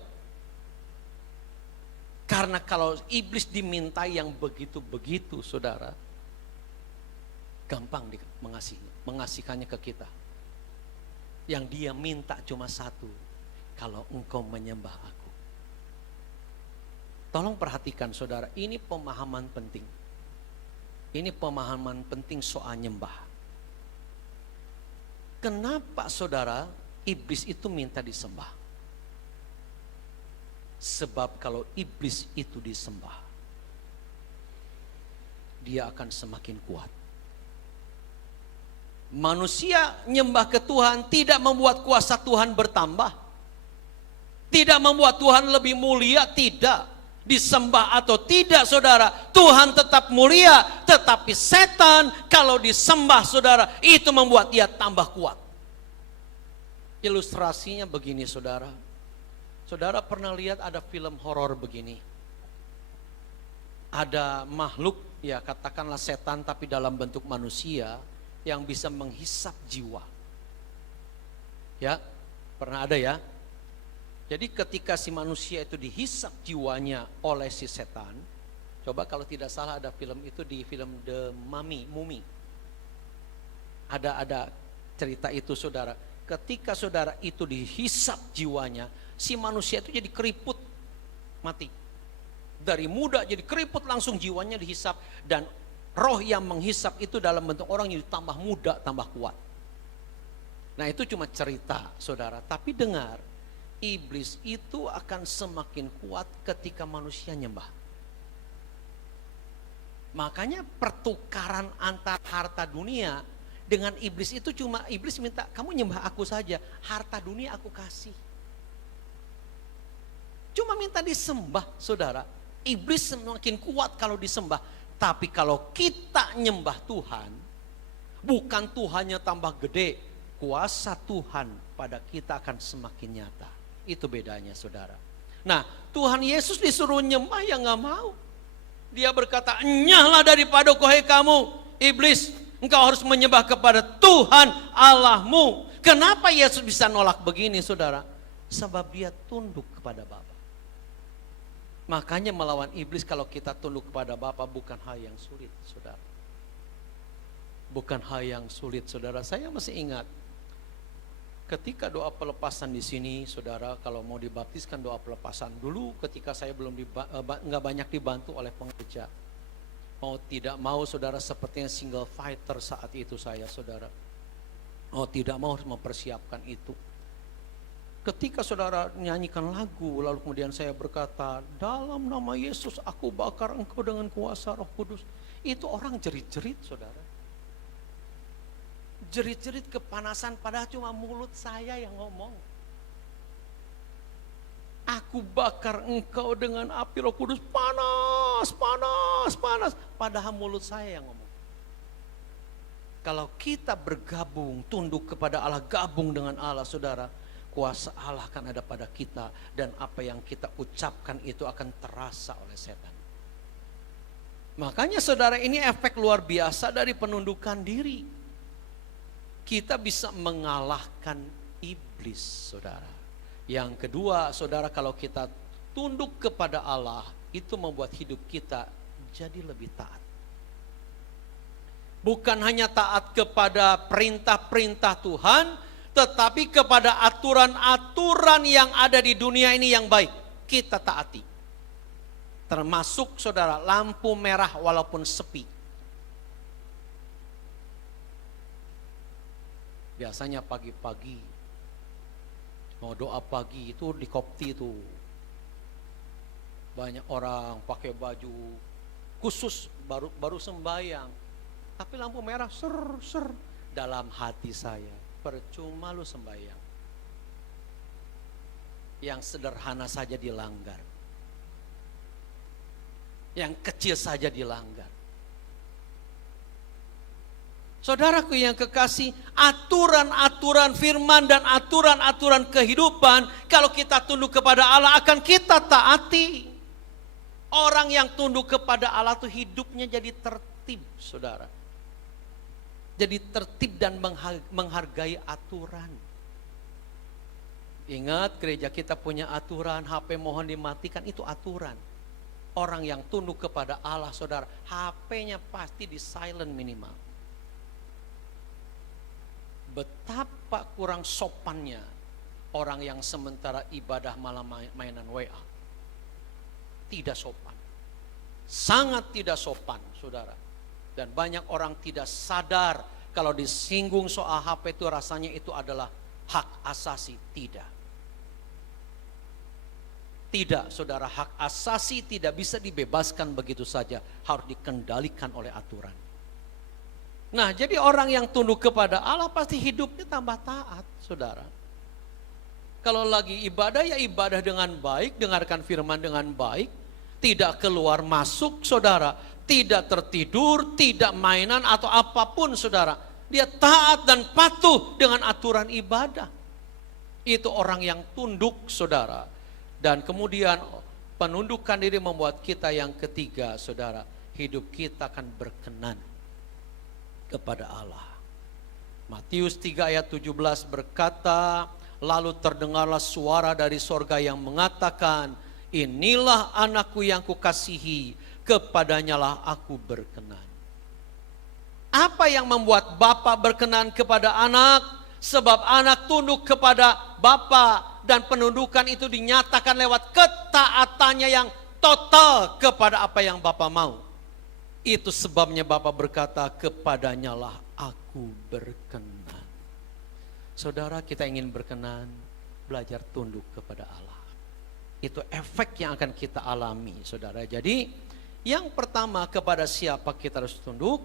Karena kalau iblis dimintai yang begitu-begitu, saudara, gampang mengasihkannya ke kita. Yang dia minta cuma satu, kalau engkau menyembah aku. Tolong perhatikan saudara, ini pemahaman penting. Ini pemahaman penting soal nyembah. Kenapa saudara iblis itu minta disembah? Sebab kalau iblis itu disembah, dia akan semakin kuat. Manusia nyembah ke Tuhan tidak membuat kuasa Tuhan bertambah. Tidak membuat Tuhan lebih mulia, tidak. Disembah atau tidak saudara, Tuhan tetap mulia. Tetapi setan kalau disembah saudara, itu membuat dia tambah kuat. Ilustrasinya begini saudara. Saudara pernah lihat ada film horor begini. Ada makhluk, ya katakanlah setan tapi dalam bentuk manusia, yang bisa menghisap jiwa. Ya, pernah ada ya. Jadi ketika si manusia itu dihisap jiwanya oleh si setan, coba kalau tidak salah ada film itu di film The Mummy. Ada cerita itu saudara. Ketika saudara itu dihisap jiwanya, si manusia itu jadi keriput mati. Dari muda jadi keriput langsung jiwanya dihisap. Dan roh yang menghisap itu dalam bentuk orang yang tambah muda, tambah kuat. Nah itu cuma cerita saudara. Tapi dengar, iblis itu akan semakin kuat ketika manusia nyembah. Makanya pertukaran antar harta dunia dengan iblis itu cuma iblis minta kamu nyembah aku saja, harta dunia aku kasih. Cuma minta disembah saudara. Iblis semakin kuat kalau disembah. Tapi kalau kita nyembah Tuhan, bukan Tuhannya tambah gede, kuasa Tuhan pada kita akan semakin nyata. Itu bedanya saudara. Nah Tuhan Yesus disuruh nyembah ya gak mau. Dia berkata, enyahlah daripadaku hai kamu iblis, engkau harus menyembah kepada Tuhan Allahmu. Kenapa Yesus bisa nolak begini saudara? Sebab dia tunduk kepada Bapa. Makanya melawan iblis kalau kita tunduk kepada Bapa bukan hal yang sulit saudara. Bukan hal yang sulit saudara. Saya masih ingat ketika doa pelepasan di sini saudara, kalau mau dibaptiskan doa pelepasan dulu ketika saya belum nggak banyak dibantu oleh pengereja. Mau tidak mau saudara sepertinya single fighter saat itu saya saudara. Mau tidak mau harus mempersiapkan itu. Ketika saudara nyanyikan lagu, lalu kemudian saya berkata, dalam nama Yesus aku bakar engkau dengan kuasa Roh Kudus. Itu orang jerit-jerit saudara. Jerit-jerit kepanasan padahal cuma mulut saya yang ngomong. Aku bakar engkau dengan api Roh Kudus, panas, panas, panas. Padahal mulut saya yang ngomong. Kalau kita bergabung, tunduk kepada Allah, gabung dengan Allah saudara, kuasa Allah akan ada pada kita. Dan apa yang kita ucapkan itu akan terasa oleh setan. Makanya saudara ini efek luar biasa dari penundukan diri. Kita bisa mengalahkan iblis saudara. Yang kedua saudara, kalau kita tunduk kepada Allah, itu membuat hidup kita jadi lebih taat. Bukan hanya taat kepada perintah-perintah Tuhan, tetapi kepada aturan-aturan yang ada di dunia ini yang baik, kita taati. Termasuk saudara, lampu merah walaupun sepi. Biasanya pagi-pagi, mau doa pagi itu di Kopti itu. Banyak orang pakai baju khusus baru sembahyang. Tapi lampu merah ser. Dalam hati saya, percuma lu sembahyang. Yang sederhana saja dilanggar. Yang kecil saja dilanggar. Saudaraku yang kekasih, aturan-aturan firman dan aturan-aturan kehidupan, kalau kita tunduk kepada Allah akan kita taati. Orang yang tunduk kepada Allah itu hidupnya jadi tertib, saudara. Jadi tertib dan menghargai aturan. Ingat, gereja kita punya aturan, HP mohon dimatikan, itu aturan. Orang yang tunduk kepada Allah, saudara, HP-nya pasti di silent minimal. Betapa kurang sopannya orang yang sementara ibadah malah mainan WA. Tidak sopan. Sangat tidak sopan, saudara. Dan banyak orang tidak sadar kalau disinggung soal HP itu rasanya itu adalah hak asasi. Tidak, saudara, hak asasi tidak bisa dibebaskan begitu saja. Harus dikendalikan oleh aturan. Nah, jadi orang yang tunduk kepada Allah pasti hidupnya tambah taat, saudara. Kalau lagi ibadah, ya ibadah dengan baik, dengarkan firman dengan baik. Tidak keluar masuk, saudara. Tidak tertidur, tidak mainan atau apapun, saudara. Dia taat dan patuh dengan aturan ibadah. Itu orang yang tunduk, saudara. Dan kemudian penundukan diri membuat kita yang ketiga, saudara, hidup kita akan berkenan kepada Allah. Matius 3 ayat 17 berkata, lalu terdengarlah suara dari sorga yang mengatakan, inilah anakku yang kukasihi, kepadanyalah aku berkenan. Apa yang membuat Bapa berkenan kepada anak? Sebab anak tunduk kepada Bapa. Dan penundukan itu dinyatakan lewat ketaatannya yang total kepada apa yang Bapa mau. Itu sebabnya Bapa berkata, kepadanyalah aku berkenan. Saudara, kita ingin berkenan, belajar tunduk kepada Allah. Itu efek yang akan kita alami, saudara. Jadi yang pertama, kepada siapa kita harus tunduk?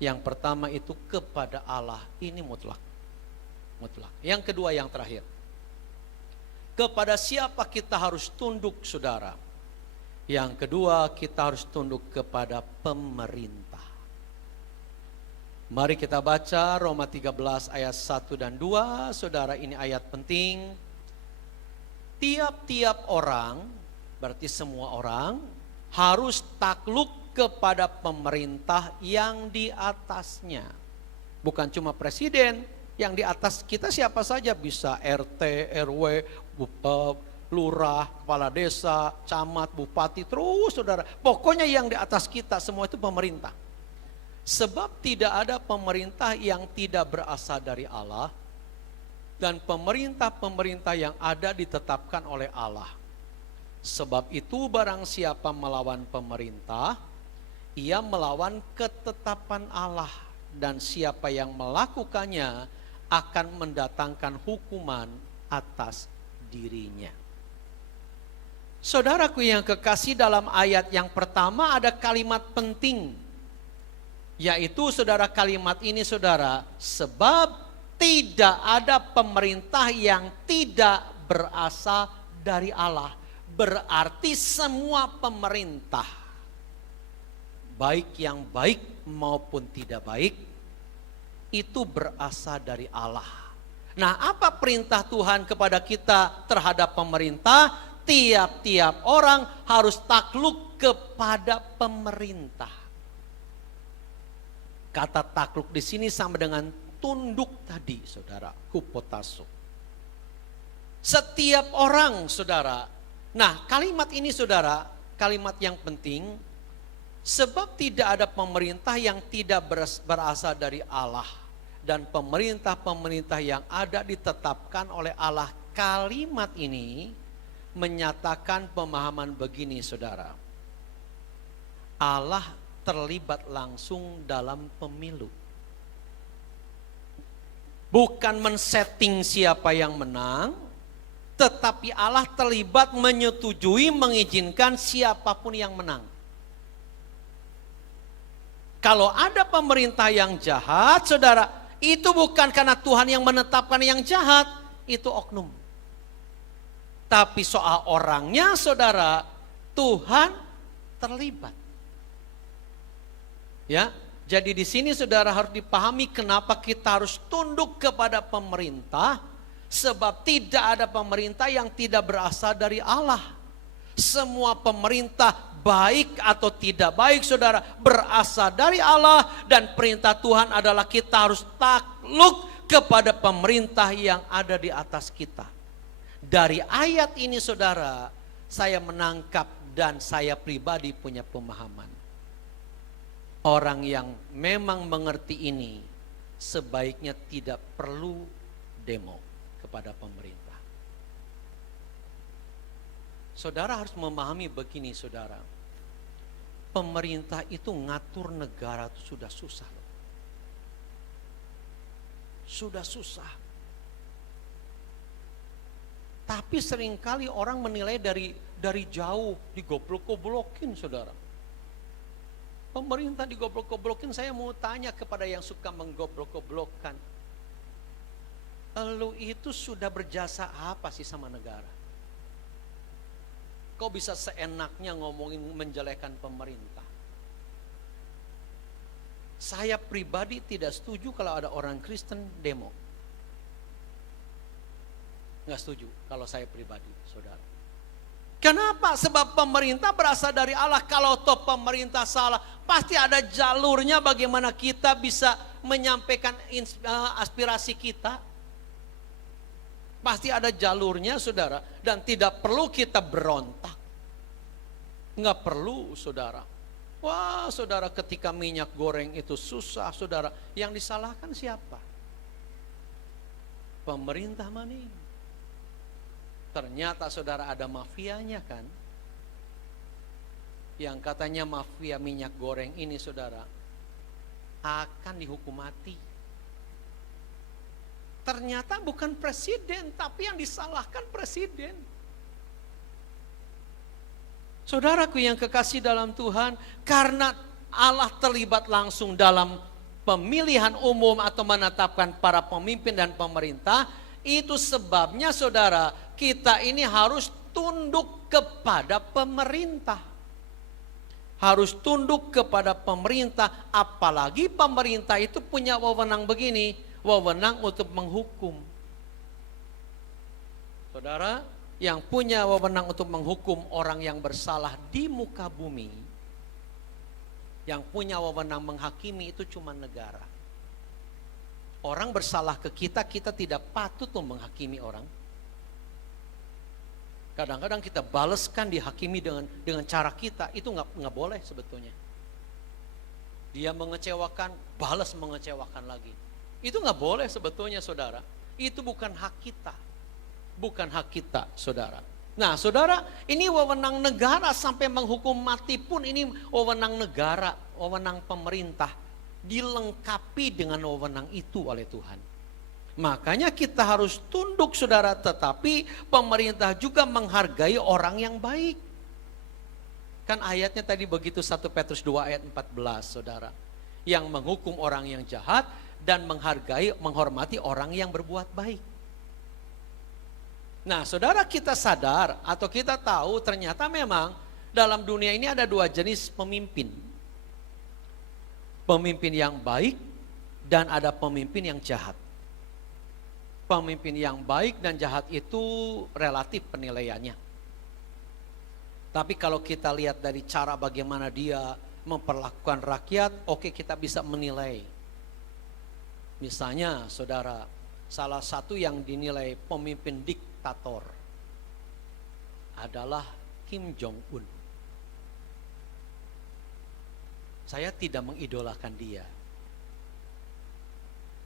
Yang pertama itu kepada Allah. Ini mutlak. Yang kedua, yang terakhir, kepada siapa kita harus tunduk, saudara? Yang kedua, kita harus tunduk kepada pemerintah. Mari kita baca Roma 13 ayat 1 dan 2. Saudara, ini ayat penting. Tiap-tiap orang, berarti semua orang, harus takluk kepada pemerintah yang di atasnya. Bukan cuma presiden, yang di atas kita siapa saja, bisa RT, RW, lurah, kepala desa, camat, bupati, terus saudara. Pokoknya yang di atas kita semua itu pemerintah. Sebab tidak ada pemerintah yang tidak berasal dari Allah. Dan pemerintah-pemerintah yang ada ditetapkan oleh Allah. Sebab itu barang siapa melawan pemerintah, ia melawan ketetapan Allah. Dan siapa yang melakukannya akan mendatangkan hukuman atas dirinya. Saudaraku yang kekasih, dalam ayat yang pertama ada kalimat penting. Yaitu saudara, kalimat ini saudara, sebab tidak ada pemerintah yang tidak berasal dari Allah. Berarti semua pemerintah, baik yang baik maupun tidak baik, itu berasal dari Allah. Nah, apa perintah Tuhan kepada kita terhadap pemerintah? Tiap-tiap orang harus takluk kepada pemerintah. Kata takluk di sini sama dengan tunduk tadi, saudara, hupotasso. Setiap orang, saudara. Nah, kalimat ini, saudara, kalimat yang penting. Sebab tidak ada pemerintah yang tidak berasal dari Allah. Dan pemerintah-pemerintah yang ada ditetapkan oleh Allah. Kalimat ini menyatakan pemahaman begini, saudara. Allah terlibat langsung dalam pemilu. Bukan men-setting siapa yang menang, tetapi Allah terlibat menyetujui, mengizinkan siapapun yang menang. Kalau ada pemerintah yang jahat, saudara, itu bukan karena Tuhan yang menetapkan yang jahat, itu oknum. Tapi soal orangnya, saudara, Tuhan terlibat. Ya, jadi di sini saudara harus dipahami kenapa kita harus tunduk kepada pemerintah, sebab tidak ada pemerintah yang tidak berasal dari Allah. Semua pemerintah baik atau tidak baik, saudara, berasal dari Allah. Dan perintah Tuhan adalah kita harus takluk kepada pemerintah yang ada di atas kita. Dari ayat ini saudara, saya menangkap dan saya pribadi punya pemahaman. Orang yang memang mengerti ini sebaiknya tidak perlu demo kepada pemerintah. Saudara harus memahami begini saudara. Pemerintah itu ngatur negara itu sudah susah. Sudah susah. Tapi seringkali orang menilai dari jauh, digoblok-goblokin saudara. Pemerintah digoblok-goblokin, saya mau tanya kepada yang suka menggoblok-goblokkan. Lu itu sudah berjasa apa sih sama negara? Kok bisa seenaknya ngomongin menjelekan pemerintah? Saya pribadi tidak setuju kalau ada orang Kristen demo. Nggak setuju kalau saya pribadi, saudara. Kenapa? Sebab pemerintah berasal dari Allah. Kalau toh pemerintah salah, pasti ada jalurnya bagaimana kita bisa menyampaikan aspirasi kita. Pasti ada jalurnya, saudara. Dan tidak perlu kita berontak. Nggak perlu, saudara. Wah, saudara, ketika minyak goreng itu susah, saudara. Yang disalahkan siapa? Pemerintah mana ini? Ternyata saudara ada mafianya kan. Yang katanya mafia minyak goreng ini saudara akan dihukum mati. Ternyata bukan presiden, tapi yang disalahkan presiden. Saudaraku yang kekasih dalam Tuhan, karena Allah terlibat langsung dalam pemilihan umum atau menetapkan para pemimpin dan pemerintah, itu sebabnya saudara, kita ini harus tunduk kepada pemerintah. Harus tunduk kepada pemerintah, apalagi pemerintah itu punya wewenang begini, wewenang untuk menghukum. Saudara, yang punya wewenang untuk menghukum orang yang bersalah di muka bumi, yang punya wewenang menghakimi itu cuma negara. Orang bersalah ke kita, kita tidak patut menghakimi orang. Kadang-kadang kita balaskan, dihakimi dengan cara kita, itu nggak boleh sebetulnya. Dia mengecewakan, balas mengecewakan lagi. Itu nggak boleh sebetulnya saudara. Itu bukan hak kita. Bukan hak kita saudara. Nah saudara, ini wewenang negara sampai menghukum mati pun ini wewenang negara, wewenang pemerintah. Dilengkapi dengan wewenang itu oleh Tuhan. Makanya kita harus tunduk saudara, tetapi pemerintah juga menghargai orang yang baik. Kan ayatnya tadi begitu, 1 Petrus 2 ayat 14 saudara. Yang menghukum orang yang jahat dan menghargai, menghormati orang yang berbuat baik. Nah saudara, kita sadar atau kita tahu ternyata memang dalam dunia ini ada dua jenis pemimpin. Pemimpin yang baik dan ada pemimpin yang jahat. Pemimpin yang baik dan jahat itu relatif penilaiannya. Tapi kalau kita lihat dari cara bagaimana dia memperlakukan rakyat, oke, kita bisa menilai. Misalnya saudara, salah satu yang dinilai pemimpin diktator adalah Kim Jong-un. Saya tidak mengidolakan dia.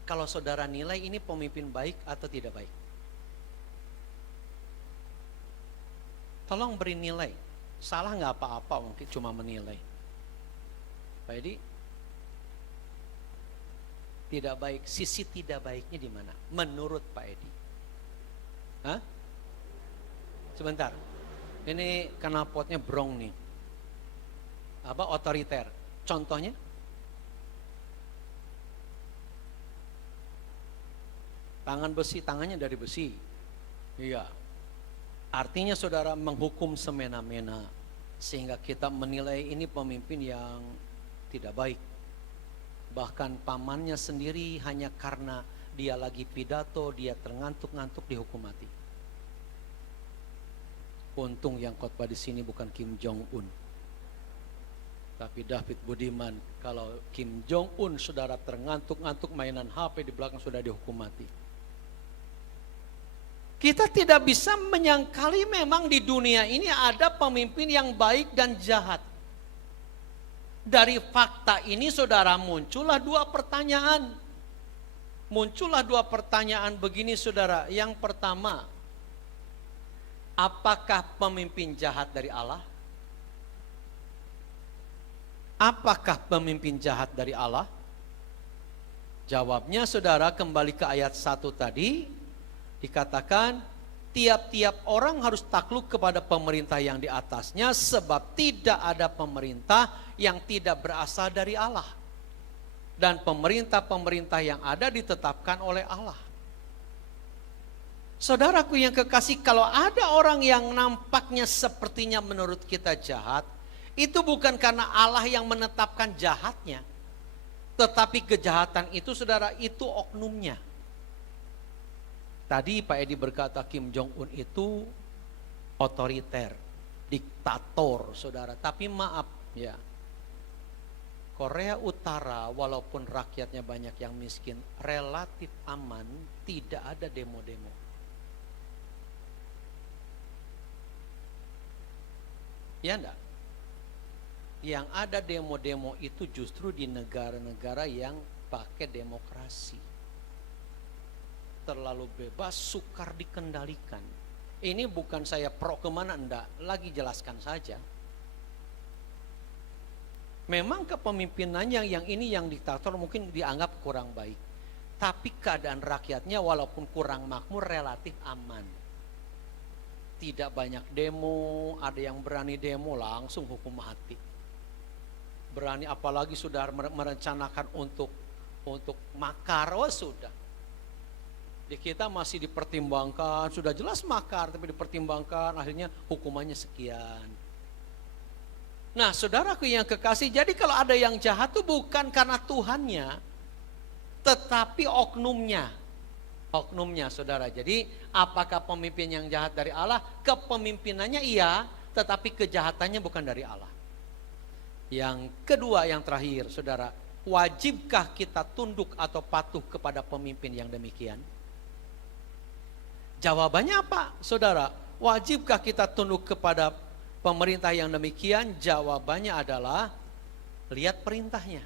Kalau saudara nilai ini pemimpin baik atau tidak baik? Tolong beri nilai. Salah nggak apa-apa, mungkin cuma menilai. Pak Edi? Tidak baik. Sisi tidak baiknya di mana? Menurut Pak Edi. Hah? Sebentar. Ini knalpotnya brong nih. Apa? Otoriter. Contohnya? Tangan besi, tangannya dari besi. Iya. Artinya saudara menghukum semena-mena. Sehingga kita menilai ini pemimpin yang tidak baik. Bahkan pamannya sendiri hanya karena dia lagi pidato, dia terngantuk-ngantuk dihukum mati. Untung yang khotbah di sini bukan Kim Jong-un. Tapi David Budiman, kalau Kim Jong-un saudara terngantuk-ngantuk mainan HP di belakang sudah dihukum mati. Kita tidak bisa menyangkali memang di dunia ini ada pemimpin yang baik dan jahat. Dari fakta ini saudara muncullah dua pertanyaan. Muncullah dua pertanyaan begini saudara. Yang pertama, apakah pemimpin jahat dari Allah? Apakah pemimpin jahat dari Allah? Jawabnya saudara kembali ke ayat 1 tadi. Dikatakan tiap-tiap orang harus takluk kepada pemerintah yang di atasnya, sebab tidak ada pemerintah yang tidak berasal dari Allah. Dan pemerintah-pemerintah yang ada ditetapkan oleh Allah. Saudaraku yang kekasih, kalau ada orang yang nampaknya sepertinya menurut kita jahat, itu bukan karena Allah yang menetapkan jahatnya, tetapi kejahatan itu saudara, itu oknumnya. Tadi Pak Edi berkata Kim Jong-un itu otoriter, diktator saudara. Tapi maaf ya, Korea Utara walaupun rakyatnya banyak yang miskin, relatif aman, tidak ada demo-demo. Ya enggak? Yang ada demo-demo itu justru di negara-negara yang pakai demokrasi. Terlalu bebas, sukar dikendalikan. Ini bukan saya pro kemana, enggak, lagi jelaskan saja. Memang kepemimpinannya yang ini yang diktator mungkin dianggap kurang baik. Tapi keadaan rakyatnya walaupun kurang makmur relatif aman. Tidak banyak demo, ada yang berani demo langsung hukum mati. Berani apalagi sudah merencanakan untuk makar, oh sudah. Di kita masih dipertimbangkan, sudah jelas makar tapi dipertimbangkan, akhirnya hukumannya sekian. Nah saudaraku yang kekasih, jadi kalau ada yang jahat itu bukan karena Tuhannya, tetapi oknumnya. Oknumnya saudara. Jadi apakah pemimpin yang jahat dari Allah? Kepemimpinannya iya, tetapi kejahatannya bukan dari Allah. Yang kedua, yang terakhir saudara, wajibkah kita tunduk atau patuh kepada pemimpin yang demikian? Jawabannya apa saudara? Wajibkah kita tunduk kepada pemerintah yang demikian? Jawabannya adalah lihat perintahnya.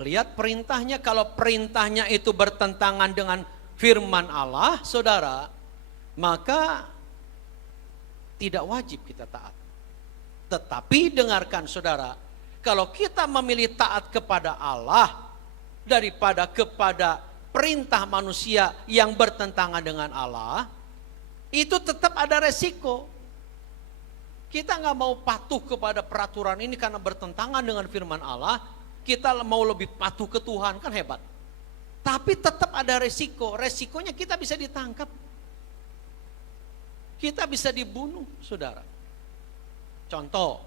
Lihat perintahnya. Kalau perintahnya itu bertentangan dengan firman Allah saudara, maka tidak wajib kita taat. Tetapi dengarkan saudara, kalau kita memilih taat kepada Allah daripada kepada perintah manusia yang bertentangan dengan Allah, itu tetap ada resiko. Kita nggak mau patuh kepada peraturan ini karena bertentangan dengan firman Allah, kita mau lebih patuh ke Tuhan, kan hebat. Tapi tetap ada resiko, resikonya kita bisa ditangkap. Kita bisa dibunuh saudara. Contoh,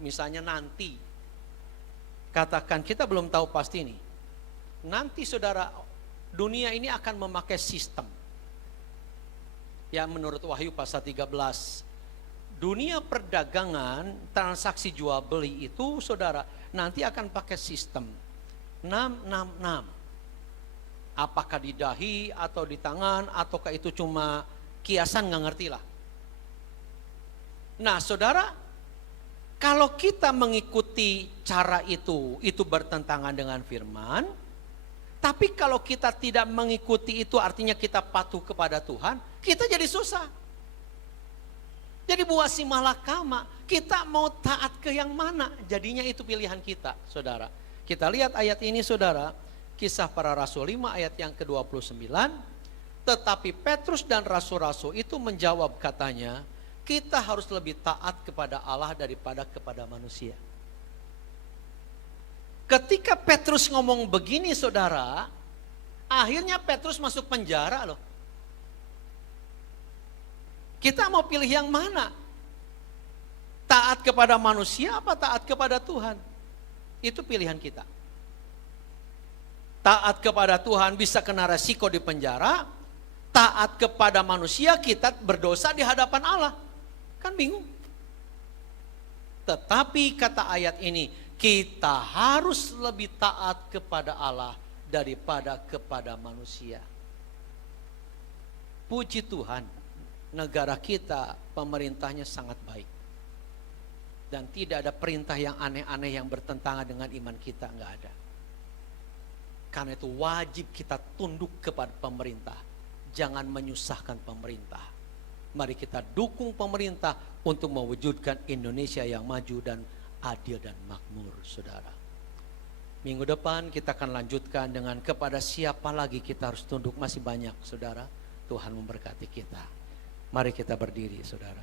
misalnya nanti, katakan kita belum tahu pasti nih, nanti saudara, dunia ini akan memakai sistem. Ya menurut Wahyu pasal 13. Dunia perdagangan, transaksi jual beli itu saudara nanti akan pakai sistem 666. Apakah di dahi atau di tangan ataukah itu cuma kiasan, nggak ngerti lah. Nah saudara, kalau kita mengikuti cara itu bertentangan dengan firman. Tapi kalau kita tidak mengikuti itu artinya kita patuh kepada Tuhan, kita jadi susah. Jadi buat si malakama, kita mau taat ke yang mana? Jadinya itu pilihan kita, saudara. Kita lihat ayat ini, saudara. Kisah Para Rasul 5 ayat yang ke-29. Tetapi Petrus dan rasul-rasul itu menjawab katanya, kita harus lebih taat kepada Allah daripada kepada manusia. Ketika Petrus ngomong begini saudara, akhirnya Petrus masuk penjara loh. Kita mau pilih yang mana? Taat kepada manusia apa taat kepada Tuhan? Itu pilihan kita. Taat kepada Tuhan bisa kena resiko di penjara. Taat kepada manusia kita berdosa di hadapan Allah. Kan bingung. Tetapi kata ayat ini, kita harus lebih taat kepada Allah daripada kepada manusia. Puji Tuhan, negara kita, pemerintahnya sangat baik. Dan tidak ada perintah yang aneh-aneh yang bertentangan dengan iman kita, enggak ada. Karena itu wajib kita tunduk kepada pemerintah. Jangan menyusahkan pemerintah. Mari kita dukung pemerintah untuk mewujudkan Indonesia yang maju dan adil dan makmur, saudara. Minggu depan kita akan lanjutkan dengan kepada siapa lagi kita harus tunduk. Masih banyak, saudara. Tuhan memberkati kita. Mari kita berdiri, saudara.